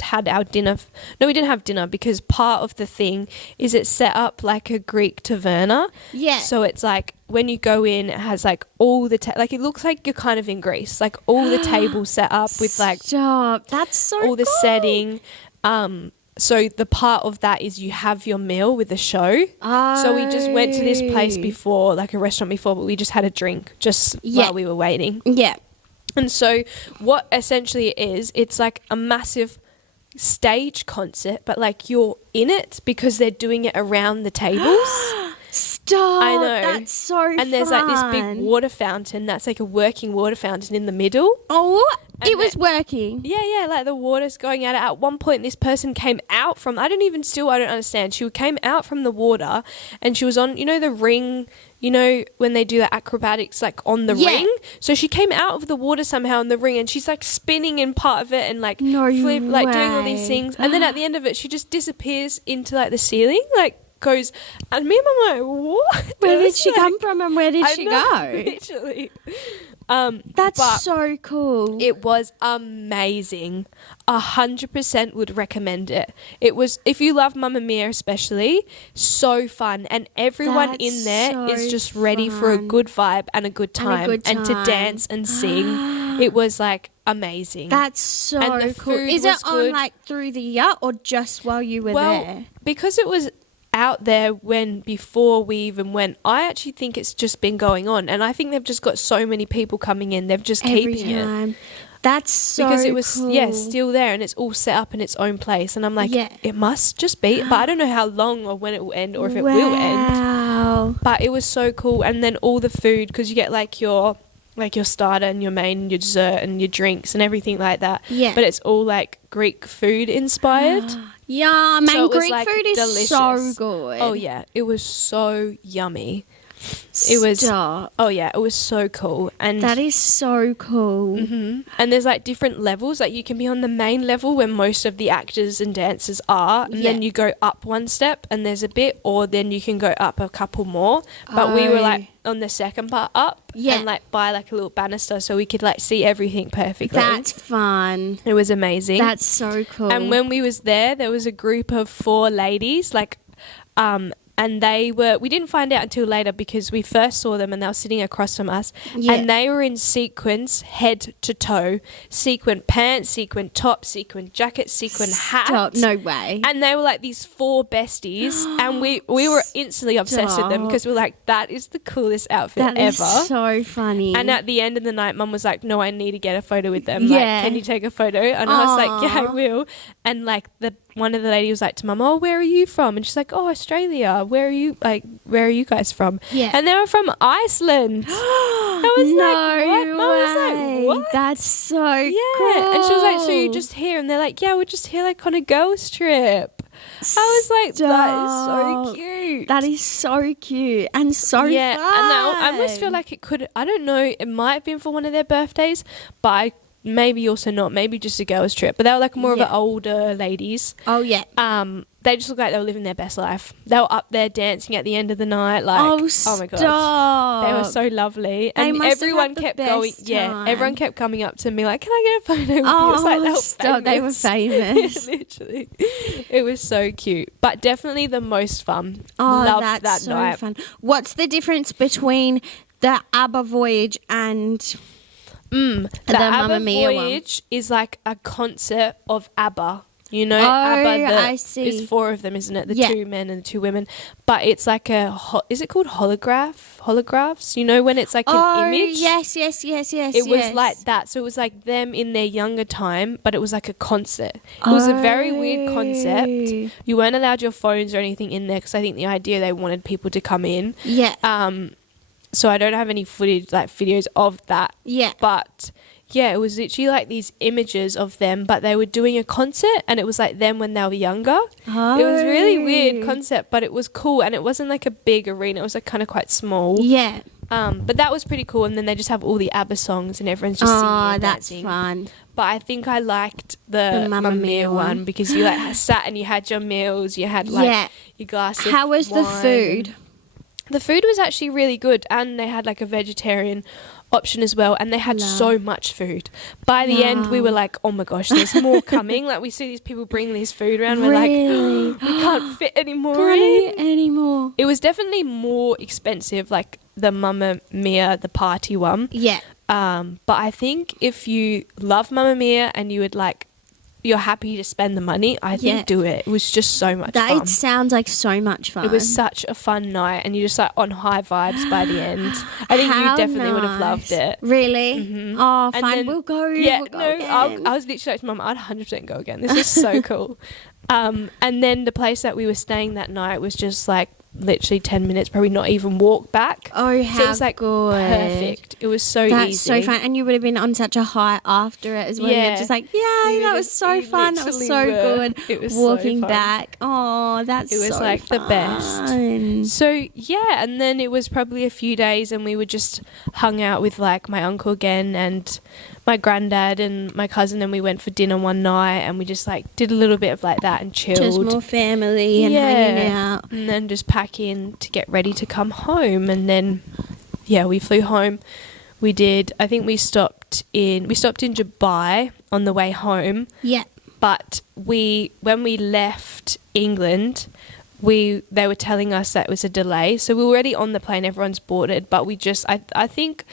had our dinner. No, we didn't have dinner because part of the thing is it's set up like a Greek taverna. Yeah. So it's like when you go in, it has like all the like it looks like you're kind of in Greece, like all the tables set up with like that's so all the setting. So the part of that is you have your meal with the show. So we just went to this place before, like a restaurant before, but we just had a drink just while we were waiting. Yeah. And so what essentially it is, it's like a massive stage concert, but like you're in it because they're doing it around the tables. Stop. I know. That's so fun. And there's like this big water fountain that's like a working water fountain in the middle. Oh, it was working. Yeah, like the water's going at it. At one point, this person came out from, I don't understand. She came out from the water and she was on, the ring, when they do the acrobatics like on the ring. So she came out of the water somehow in the ring and she's like spinning in part of it and like doing all these things. And then at the end of it, she just disappears into like the ceiling, like goes, and me and Mum are like, what? Where did she come from and where did she go? Literally. That's so cool. It was amazing. 100% would recommend it. It was, if you love Mamma Mia especially, so fun. And everyone in there is just ready for a good vibe and a good time and to dance and sing. It was like amazing. That's so cool. Is it on like through the year or just while you were there? Because it was out there before we even went, I actually think it's just been going on, and I think they've just got so many people coming in, they've just keeping it. That's so because it was cool. Still there, and it's all set up in its own place, and I'm like, it must just be, but I don't know how long or when it will end or if it will end. But it was so cool. And then all the food, because you get like your starter and your main and your dessert and your drinks and everything like that. Yeah. But it's all like Greek food inspired. Yeah, man, Greek food is delicious. So good. Oh yeah, it was so yummy. It was it was so cool. And that is so cool. Mm-hmm. And there's like different levels, like you can be on the main level where most of the actors and dancers are, and then you go up one step and there's a bit, or then you can go up a couple more, but we were like on the second part up and like by like a little banister so we could like see everything perfectly. That's fun. It was amazing. That's so cool. And when we was there was a group of 4 ladies, like and we didn't find out until later because we first saw them and they were sitting across from us and they were in sequins head to toe, sequin pants, sequin top, sequin jacket, sequin hat. Stop. No way. And they were like these 4 besties and we were instantly obsessed with them because we were like, that is the coolest outfit ever. That is so funny. And at the end of the night, Mum was like, no, I need to get a photo with them. Like, can you take a photo? And I was like, yeah, I will. And like one of the ladies was like to Mum, oh, where are you from? And she's like, oh, Australia. Where are you guys from? Yeah. And they were from Iceland. I was like, what? Mum was like, what? That's so cool. And she was like, so you're just here? And they're like, yeah, we're just here like on a girls trip. I was like, that is so cute. That is so cute and so fun. And I almost feel like it could, I don't know, it might have been for one of their birthdays, but maybe also not, maybe just a girls trip, but they were like more of the older ladies. Oh yeah. They just looked like they were living their best life. They were up there dancing at the end of the night, like oh my god, they were so lovely. And everyone kept going everyone kept coming up to me like, can I get a photo with you? It was like they were famous. Literally, it was so cute, but definitely the most fun. Loved that that's night. So fun. What's the difference between the ABBA Voyage and the Mamma Mia Voyage is like a concert of ABBA. ABBA, I see. There's 4 of them, isn't it? The 2 men and the 2 women. But it's like is it called holographs? When it's like an image? Yes. It was like that. So it was like them in their younger time, but it was like a concert. It was a very weird concept. You weren't allowed your phones or anything in there because I think the idea they wanted people to come in. Yeah. So I don't have any footage, like videos of that. Yeah. But yeah, it was literally like these images of them, but they were doing a concert and it was like them when they were younger. Oh. It was a really weird concept, but it was cool and it wasn't like a big arena. It was like kind of quite small. Yeah. But that was pretty cool. And then they just have all the ABBA songs and everyone's just singing and dancing. That's fun. but I think I liked the Mamma Mia one because you like sat and you had your meals, you had like your glass of How was the food? The food was actually really good, and they had like a vegetarian option as well, and they had so much food. By the end we were like, oh my gosh, there's more coming. Like we see these people bring this food around, we're like, we can't fit anymore anymore. It was definitely more expensive, like the Mamma Mia, the party one. But I think if you love Mamma Mia and you would like, you're happy to spend the money, I think do it. It was just so much fun. It sounds like so much fun. It was such a fun night, and you're just like on high vibes by the end. I think you definitely would have loved it. Really? Mm-hmm. Oh, fine. Then, we'll go. Yeah, we'll go again. I was literally like to Mum, I'd 100% go again. This is so cool. And then the place that we were staying that night was just like literally 10 minutes, probably not even walk back. Oh, how so it was like good. Perfect. It was so That's easy. so fun. And you would have been on such a high after it as well. Yeah. You're just like, that was so fun. That was so good. It was walking so fun. back. Oh, that's so It was like fun. the best. So yeah, and then it was probably a few days and we would just hung out with like my uncle again and my granddad and my cousin, and we went for dinner one night and we just like did a little bit of like that and chilled. Just more family and hanging out. And then just pack in to get ready to come home. And then we flew home. I think we stopped in Dubai on the way home. Yeah. But when we left England, they were telling us that it was a delay. So we were already on the plane, everyone's boarded, but we just I think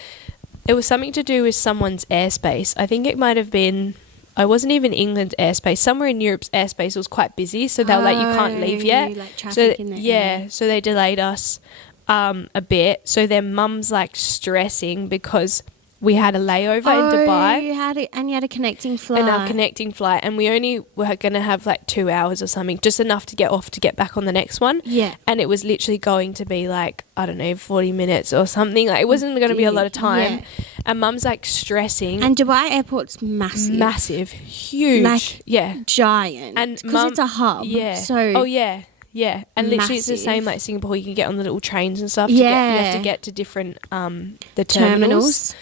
it was something to do with someone's airspace. I think it might have been, I wasn't even England's airspace. Somewhere in Europe's airspace was quite busy, so they were like, you can't leave yet. Like traffic in the air. So they delayed us a bit. So then Mum's like stressing because we had a layover in Dubai. You had a connecting flight. And our connecting flight, and we only were going to have like 2 hours or something, just enough to get off to get back on the next one. Yeah. And it was literally going to be like, I don't know, 40 minutes or something. Like it wasn't going to be a lot of time. Yeah. And Mum's like stressing. And Dubai Airport's massive. Massive. Huge. Like giant. And because it's a hub. Yeah. So yeah. And literally it's the same like Singapore. You can get on the little trains and stuff. Yeah. You have to get to different the terminals.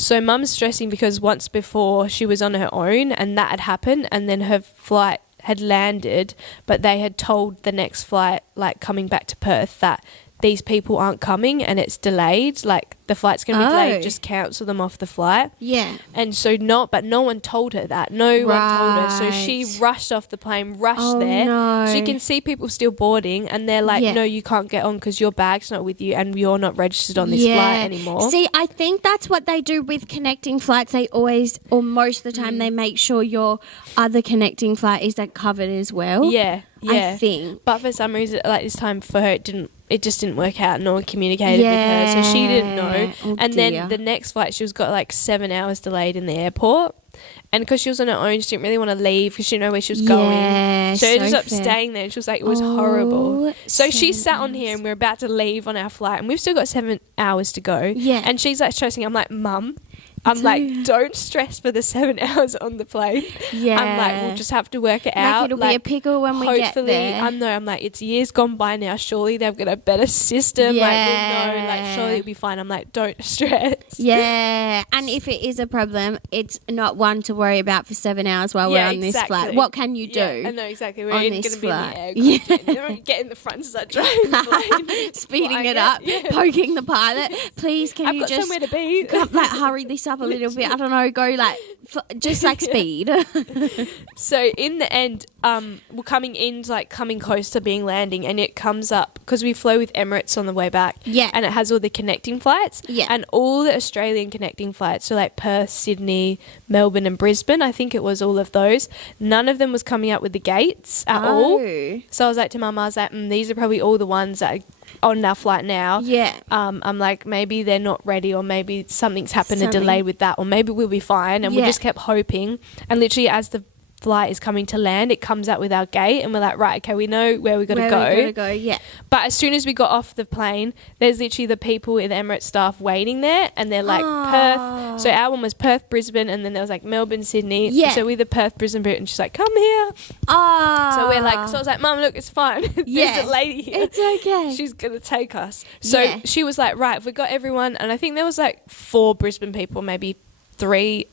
So Mum's stressing because once before she was on her own and that had happened, and then her flight had landed, but they had told the next flight, like coming back to Perth, that these people aren't coming and it's delayed, like the flight's going to be delayed, just cancel them off the flight. Yeah. And so no one told her that. No one told her. So she rushed off the plane, rushed there. No. She can see people still boarding and they're like, no, you can't get on because your bag's not with you and you're not registered on this flight anymore. See, I think that's what they do with connecting flights. They always, or most of the time, they make sure your other connecting flight is like covered as well. Yeah. I think. But for some reason, like this time for her, it just didn't work out. No one communicated with her, so she didn't know. Then the next flight, she was got like 7 hours delayed in the airport. And because she was on her own, she didn't really want to leave because she didn't know where she was going. So she ended up staying there. And she was like, it was horrible. So she sat on here and we're about to leave on our flight. And we've still got 7 hours to go. Yeah. And she's like stressing. I'm like, Mum, I'm like, don't stress for the 7 hours on the plane. Yeah. I'm like, we'll just have to work it out. It'll be a pickle when we get there. I'm like, it's years gone by now. Surely they've got a better system. Yeah. Like, we'll know. Like, surely it'll be fine. I'm like, don't stress. Yeah. And if it is a problem, it's not one to worry about for 7 hours while we're on this flight. What can you do? Yeah, I know, exactly. We're going to be in the air. Yeah. Get in the front as I drive the plane. Speeding it up, poking the pilot. Please, can you just somewhere to be. Like, hurry this up a little bit. I don't know, go like just like speed. So in the end, we're coming close to being landing, and it comes up because we flew with Emirates on the way back. Yeah. And it has all the connecting flights. Yeah. And all the Australian connecting flights, so like Perth, Sydney, Melbourne and Brisbane, I think it was all of those. None of them was coming up with the gates at all. So I was like to Mum, I was like, these are probably all the ones that are on our flight now. Yeah. I'm like, maybe they're not ready, or maybe something's happened, a delay with that, or maybe we'll be fine. And we just kept hoping. And literally as the flight is coming to land, it comes out with our gate and we're like, right, okay, we know where we got to go. Yeah. But as soon as we got off the plane, there's literally the people in the Emirates staff waiting there, and they're like, Perth. So our one was Perth, Brisbane, and then there was like Melbourne, Sydney. Yeah. So we're the Perth, Brisbane bit, and she's like, come here. So we're like, so I was like, Mum, look, it's fine. There's a lady here. It's okay. She's going to take us. So she was like, right, if we got everyone, and I think there was like 4 Brisbane people, maybe 3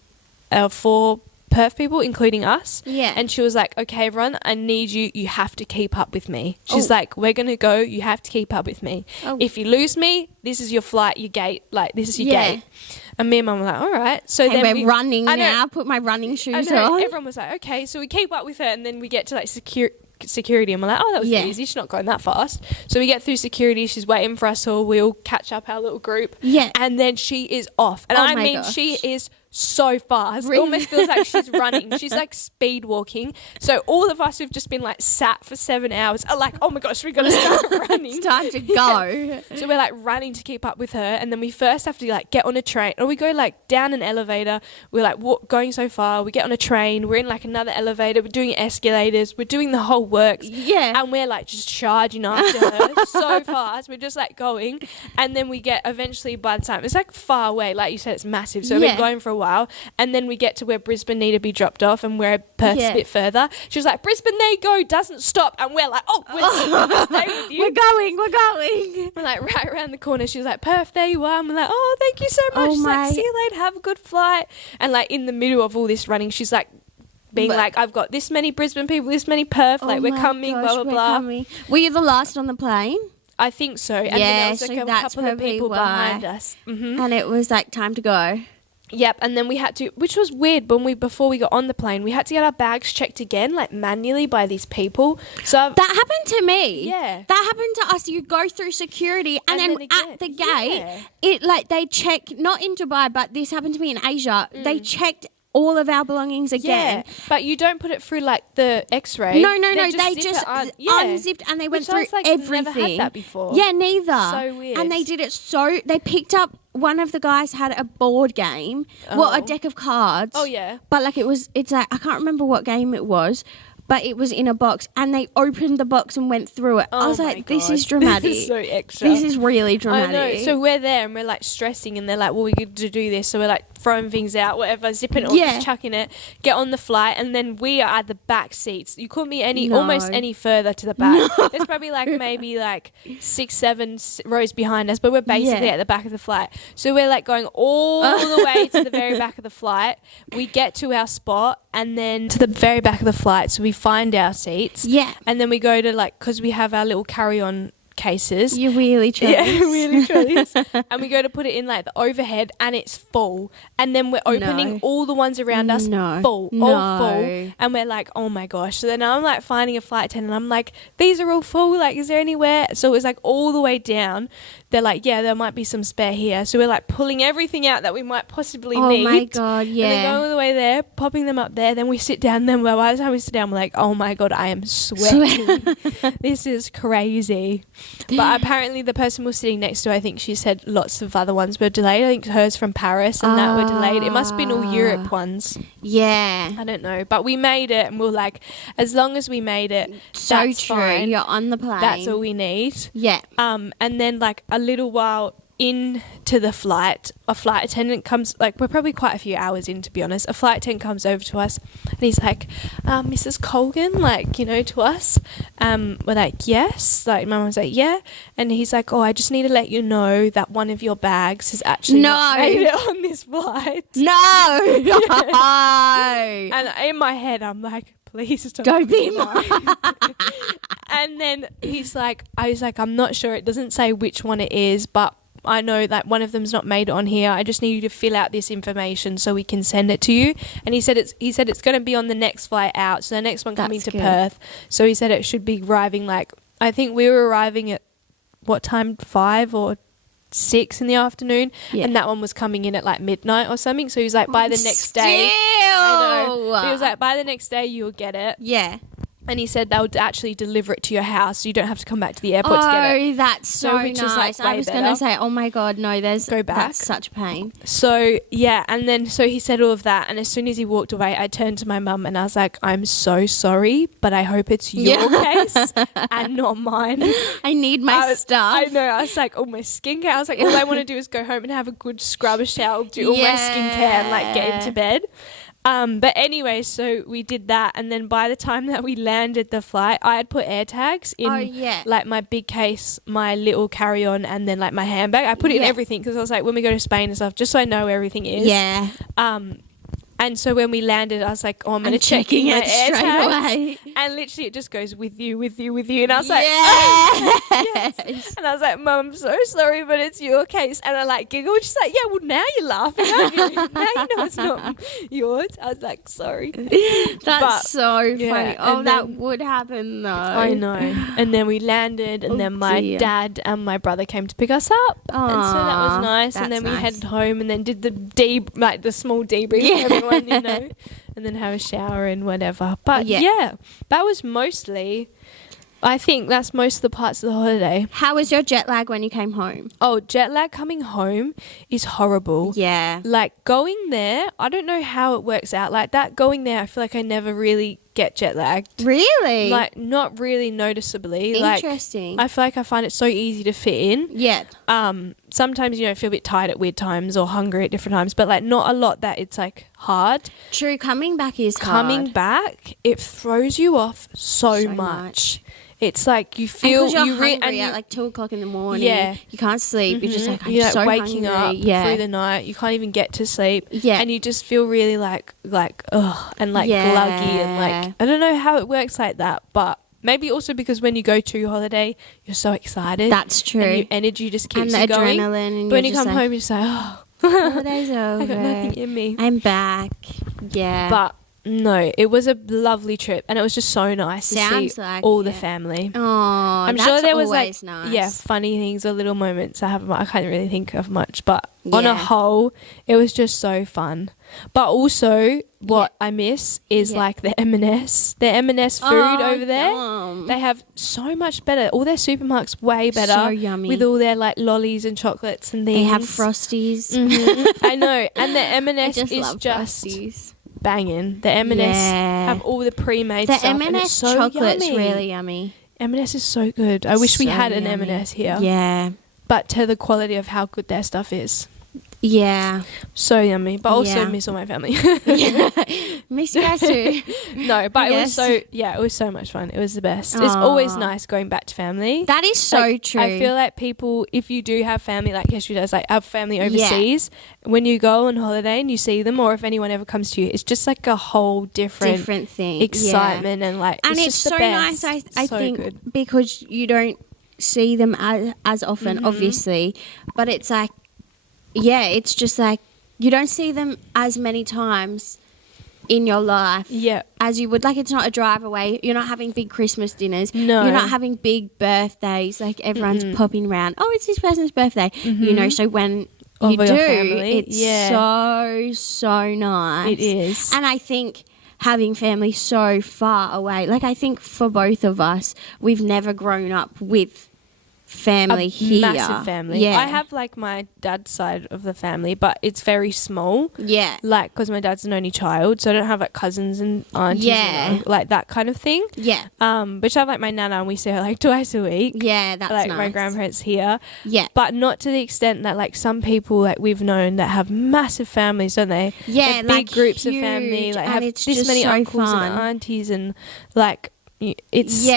or 4 Perth people, including us. Yeah. And she was like, okay, everyone, I need you have to keep up with me. She's like, we're going to go, you have to keep up with me. If you lose me, this is your flight, your gate, like this is your gate. And me and Mum were like, all right. So then we're running now, put my running shoes on. Everyone was like, okay. So we keep up with her, and then we get to like security, and we're like, oh, that was easy, she's not going that fast. So we get through security, she's waiting for us all, we all catch up our little group, and then she is off, and I mean, she is so fast. Really? It almost feels like she's running. She's like speed walking. So all of us who've just been like sat for 7 hours are like, oh my gosh, we got to start running. It's time to go. So we're like running to keep up with her, and then we first have to like get on a train, or we go like down an elevator. We're like going so far. We get on a train. We're in like another elevator. We're doing escalators. We're doing the whole works. Yeah. And we're like just charging after her so fast. We're just like going, and then we get eventually, by the time it's like far away, like you said, it's massive. So we're going for a while, and then we get to where Brisbane need to be dropped off, and where Perth's a bit further. She was like, Brisbane, there you go, doesn't stop, and we're like, we're staying with you. We're going. We're like right around the corner. She was like, Perth, there you are. And we're like, oh, thank you so much. She's like, see you later, have a good flight. And like in the middle of all this running, she's like being like, I've got this many Brisbane people, this many Perth, like we're coming, blah, blah, blah. Were you the last on the plane? I think so. And then there was like a couple of people behind us. Mm-hmm. And it was like time to go. Yep, and then we had to, which was weird, but before we got on the plane, we had to get our bags checked again, like manually by these people. So that happened to me. Yeah, that happened to us. You go through security, and then at the gate, it like they check, not in Dubai, but this happened to me in Asia. They checked all of our belongings again. Yeah, but you don't put it through like the X-ray. No. They just unzipped and they went through everything. Never had that before. Yeah, neither. So weird. And they did it they picked up, one of the guys had a board game, a deck of cards. Oh yeah. But like it's like, I can't remember what game it was, but it was in a box, and they opened the box and went through it. I was like, this is dramatic. This is so extra. This is really dramatic. I know. So we're there and we're like stressing, and they're like, well, we get to do this. So we're like throwing things out, whatever, zipping it or just chucking it, get on the flight, and then we are at the back seats. You couldn't be almost any further to the back. There's probably like maybe like 6-7 rows behind us, but we're basically at the back of the flight. So we're like going all the way to the very back of the flight. We get to our spot, and then to the very back of the flight, so we find our seats. Yeah. And then we go to like, because we have our little carry-on cases. You wheelie trolleys. Yeah, wheelie trolleys. And we go to put it in like the overhead, and it's full. And then we're opening all the ones around us full, all full. And we're like, oh my gosh. So then I'm like finding a flight attendant. I'm like, these are all full. Like, is there anywhere? So it was like all the way down. They're like, yeah, there might be some spare here. So we're like pulling everything out that we might possibly need. Oh my God, yeah. And then going all the way there, popping them up there. Then we sit down. Then by the time we sit down, we're like, oh my God, I am sweating. This is crazy. But apparently the person we're sitting next to, I think she said lots of other ones were delayed. I think hers from Paris and that were delayed. It must have been all Europe ones. Yeah. I don't know. But we made it, and we're like, as long as we made it, so that's true. fine. You're on the plane. That's all we need. Yeah. And then like a little while into the flight, a flight attendant comes, like we're probably quite a few hours in, to be honest. A flight attendant comes over to us, and he's like, Mrs. Colgan, like, you know, to us. We're like, yes. Like my mum's like, yeah. And he's like, oh, I just need to let you know that one of your bags has actually not made it on this flight. No. And in my head, I'm like, please don't be mine. And then I was like, I'm not sure. It doesn't say which one it is, but I know that one of them's not made it on here. I just need you to fill out this information so we can send it to you. And he said it's going to be on the next flight out. So the next one coming to Perth. So he said it should be arriving like, I think we were arriving at what time? 5 or 6 in the afternoon, and that one was coming in at like midnight or something. So he was like, by the next day, I know. He was like, by the next day you'll get it. Yeah. And he said they'll actually deliver it to your house, so you don't have to come back to the airport to get it. Oh, that's so which nice. Is like I was going to say, oh my God, no, go back. That's such pain. So, yeah, and then so he said all of that, and as soon as he walked away, I turned to my mum and I was like, I'm so sorry, but I hope it's your case and not mine. I need my stuff. I know. I was like, oh, my skincare. I was like, all I want to do is go home and have a good scrub shower, do all my skincare and like get into bed. But anyway, so we did that, and then by the time that we landed the flight, I had put air tags in like my big case, my little carry-on, and then like my handbag. I put it in everything because I was like, when we go to Spain and stuff, just so I know where everything is. Yeah. And so when we landed, I was like, oh, I'm going to check in my air tags. And literally it just goes with you. And I was like, oh, yes. And I was like, Mum, I'm so sorry, but it's your case. And I like giggled. She's like, yeah, well, now you're laughing, aren't you? Now you know it's not yours. I was like, sorry. That's so funny. Oh, that would happen though. I know. And then we landed and then my dad and my brother came to pick us up. Aww, and so that was nice. And then we headed home and then did the small debrief for everyone, you know, and then have a shower and whatever. But yeah, that was mostly, I think that's most of the parts of the holiday. How was your jet lag when you came home? Oh, jet lag coming home is horrible. Yeah. Like going there, I don't know how it works out like that. Going there, I feel like I never really get jet lagged. Really? Like not really noticeably. Interesting. Like I feel like I find it so easy to fit in. Yeah. Sometimes, you know, I feel a bit tired at weird times or hungry at different times, but like not a lot that it's like hard. True, coming back is hard. Coming back, it throws you off so much. It's like you feel you're hungry at like 2 o'clock in the morning. Yeah, you can't sleep. You're just like you're so waking hungry. up through the night. You can't even get to sleep. Yeah, and you just feel really like ugh and like gluggy and like I don't know how it works like that, but maybe also because when you go to holiday, you're so excited. That's true. And your energy just keeps and you the going. Adrenaline. And but when you come home, you're just like, oh, holiday's over. I got nothing in me. I'm back. Yeah, but. No, it was a lovely trip and it was just so nice to see like all the family. Oh, I'm sure there was like nice. funny things or little moments I can't really think of much, but on a whole it was just so fun. But also what I miss is like the M&S. The M&S food over there. Yum. They have so much better. All their supermarkets way better. So yummy. With all their like lollies and chocolates and things. They have Frosties. I know. And the M&S is just Frosties. Banging. The M&S have all the pre-made stuff. The M&S so chocolate's yummy. really yummy. M&S is so good. I wish we had an M&S here. Yeah. But to the quality of how good their stuff is. Yeah. So yummy. But also miss all my family. Miss you guys too. No, but it was so much fun. It was the best. Aww. It's always nice going back to family. That is so true. I feel like people, if you do have family, like Yeshua does, like have family overseas, when you go on holiday and you see them, or if anyone ever comes to you, it's just like a whole different thing. Excitement and like, and it's just so the best. nice, I so think, good. because you don't see them as often, obviously, but it's like, it's just like you don't see them as many times in your life as you would. Like, it's not a drive away. You're not having big Christmas dinners. No. You're not having big birthdays. Like, everyone's popping around. Oh, it's this person's birthday. You know, so when you do, it's so nice. It is. And I think having family so far away, like I think for both of us, we've never grown up with family here. Massive family. Yeah. I have like my dad's side of the family, but it's very small. Yeah. Like, because my dad's an only child, so I don't have like cousins and aunties and like that kind of thing. Yeah. Which I have like my nana and we see her like twice a week. Yeah, that's like nice. My grandparents here. Yeah. But not to the extent that like some people like we've known that have massive families, don't they? Yeah, like big groups of family, like have this many uncles and aunties and like it's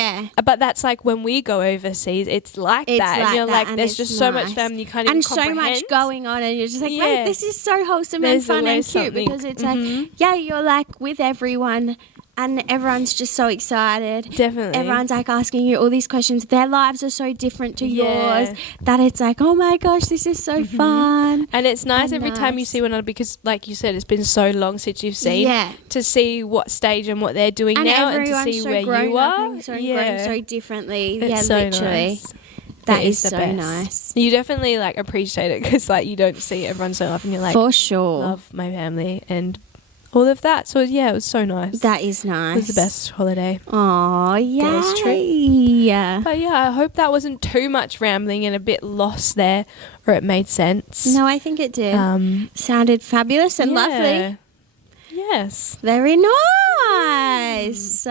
but that's like when we go overseas it's like that and you're like there's just so much family you can't even comprehend. So much going on and you're just like wait, this is so wholesome and fun and cute because it's like you're like with everyone and everyone's just so excited. Definitely. Everyone's like asking you all these questions. Their lives are so different to yours that it's like, oh my gosh, this is so fun. And it's nice every time you see one another because, like you said, it's been so long since you've seen to see what stage and what they're doing and now and to see where you are. Grown so differently. It's so literally. Nice. That is so nice. You definitely like appreciate it because like you don't see everyone so often. You're like, for sure, love my family and all of that. So it was so nice. That is nice. It was the best holiday. Oh, yeah. Yeah. But I hope that wasn't too much rambling and a bit lost there, or it made sense. No, I think it did. Sounded fabulous and lovely. Yes. Very nice.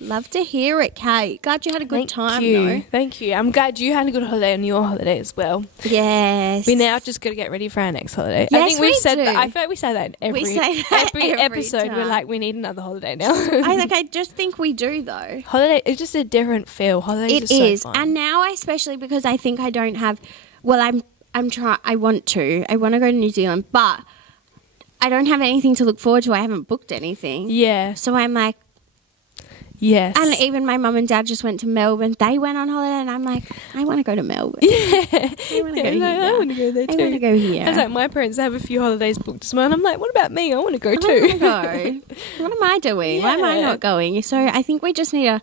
Love to hear it, Kate. Glad you had a good time, though. Thank you. I'm glad you had a good holiday on your holiday as well. Yes. We now just got to get ready for our next holiday. Yes, I think we've said do. that. I feel like we say that in every episode. Time. We're like, we need another holiday now. I just think we do, though. Holiday is just a different feel. Holidays are so fun. And now especially because I think I don't have. Well, I'm trying. I want to go to New Zealand, but I don't have anything to look forward to. I haven't booked anything. Yeah. So I'm like, yes. And even my mum and dad just went to Melbourne. They went on holiday and I'm like, I want to go to Melbourne. Yeah. I want to go here. I want to go there too. I want to go here. I was like, my parents have a few holidays booked as well. And I'm like, what about me? I want to go too. I want to go. What am I doing? Yeah. Why am I not going? So I think we just need to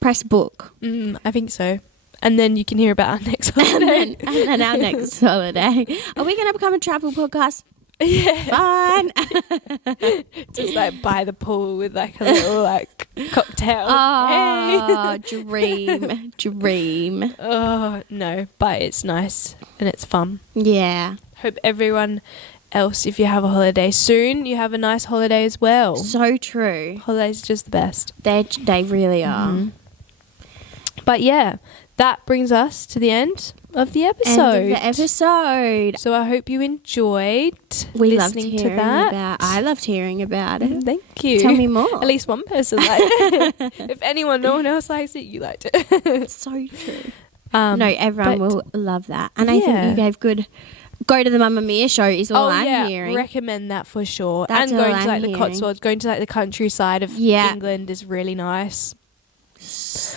press book. I think so. And then you can hear about our next holiday. and then our next holiday. Are we going to become a travel podcast? Yeah. Fun. Just like by the pool with like a little like cocktail. Oh, hey. dream. Oh, no. But it's nice and it's fun. Yeah. Hope everyone else, if you have a holiday soon, you have a nice holiday as well. So true. Holidays are just the best. They really are. Mm-hmm. But yeah, that brings us to the end of the episode. So I hope you enjoyed listening to that. I loved heering about it. Thank you. Tell me more. At least one person liked it. If no one else likes it, you liked it. So true. No, everyone will love that. And I think you gave good... Go to the Mamma Mia show is all I'm hearing. Recommend that for sure. That's and going all to like I'm the hearing. Cotswolds, going to like the countryside of England is really nice.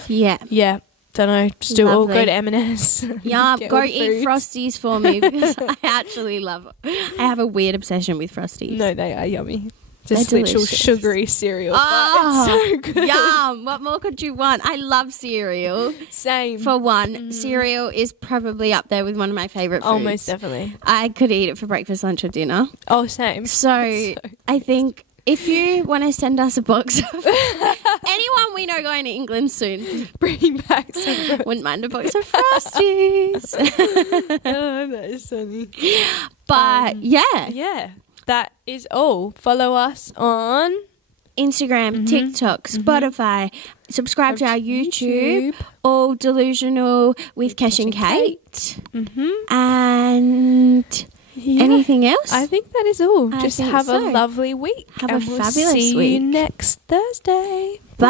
Yeah. Yeah. Don't know. Just do it all. Lovely. Go to M&S. Yeah, Get go all the eat foods. Frosties for me because I actually love it. I have a weird obsession with Frosties. No, they are yummy. Just They're literal delicious. sugary cereal. Oh, But it's so good. Yum. What more could you want? I love cereal. Same. For one, cereal is probably up there with one of my favourite foods. Almost definitely. I could eat it for breakfast, lunch or dinner. Oh, same. So I think if you want to send us a box of anyone we know going to England soon, Bring back some. wouldn't mind a box of Frosties. Oh, that is funny. But Yeah. That is all. Follow us on Instagram, TikTok, Spotify. Subscribe to our YouTube. All Delusional with Kesh and Kate. And anything else? I think that is all. I Just think have a so. lovely week. Have a and we'll fabulous see week. you next Thursday. Bye.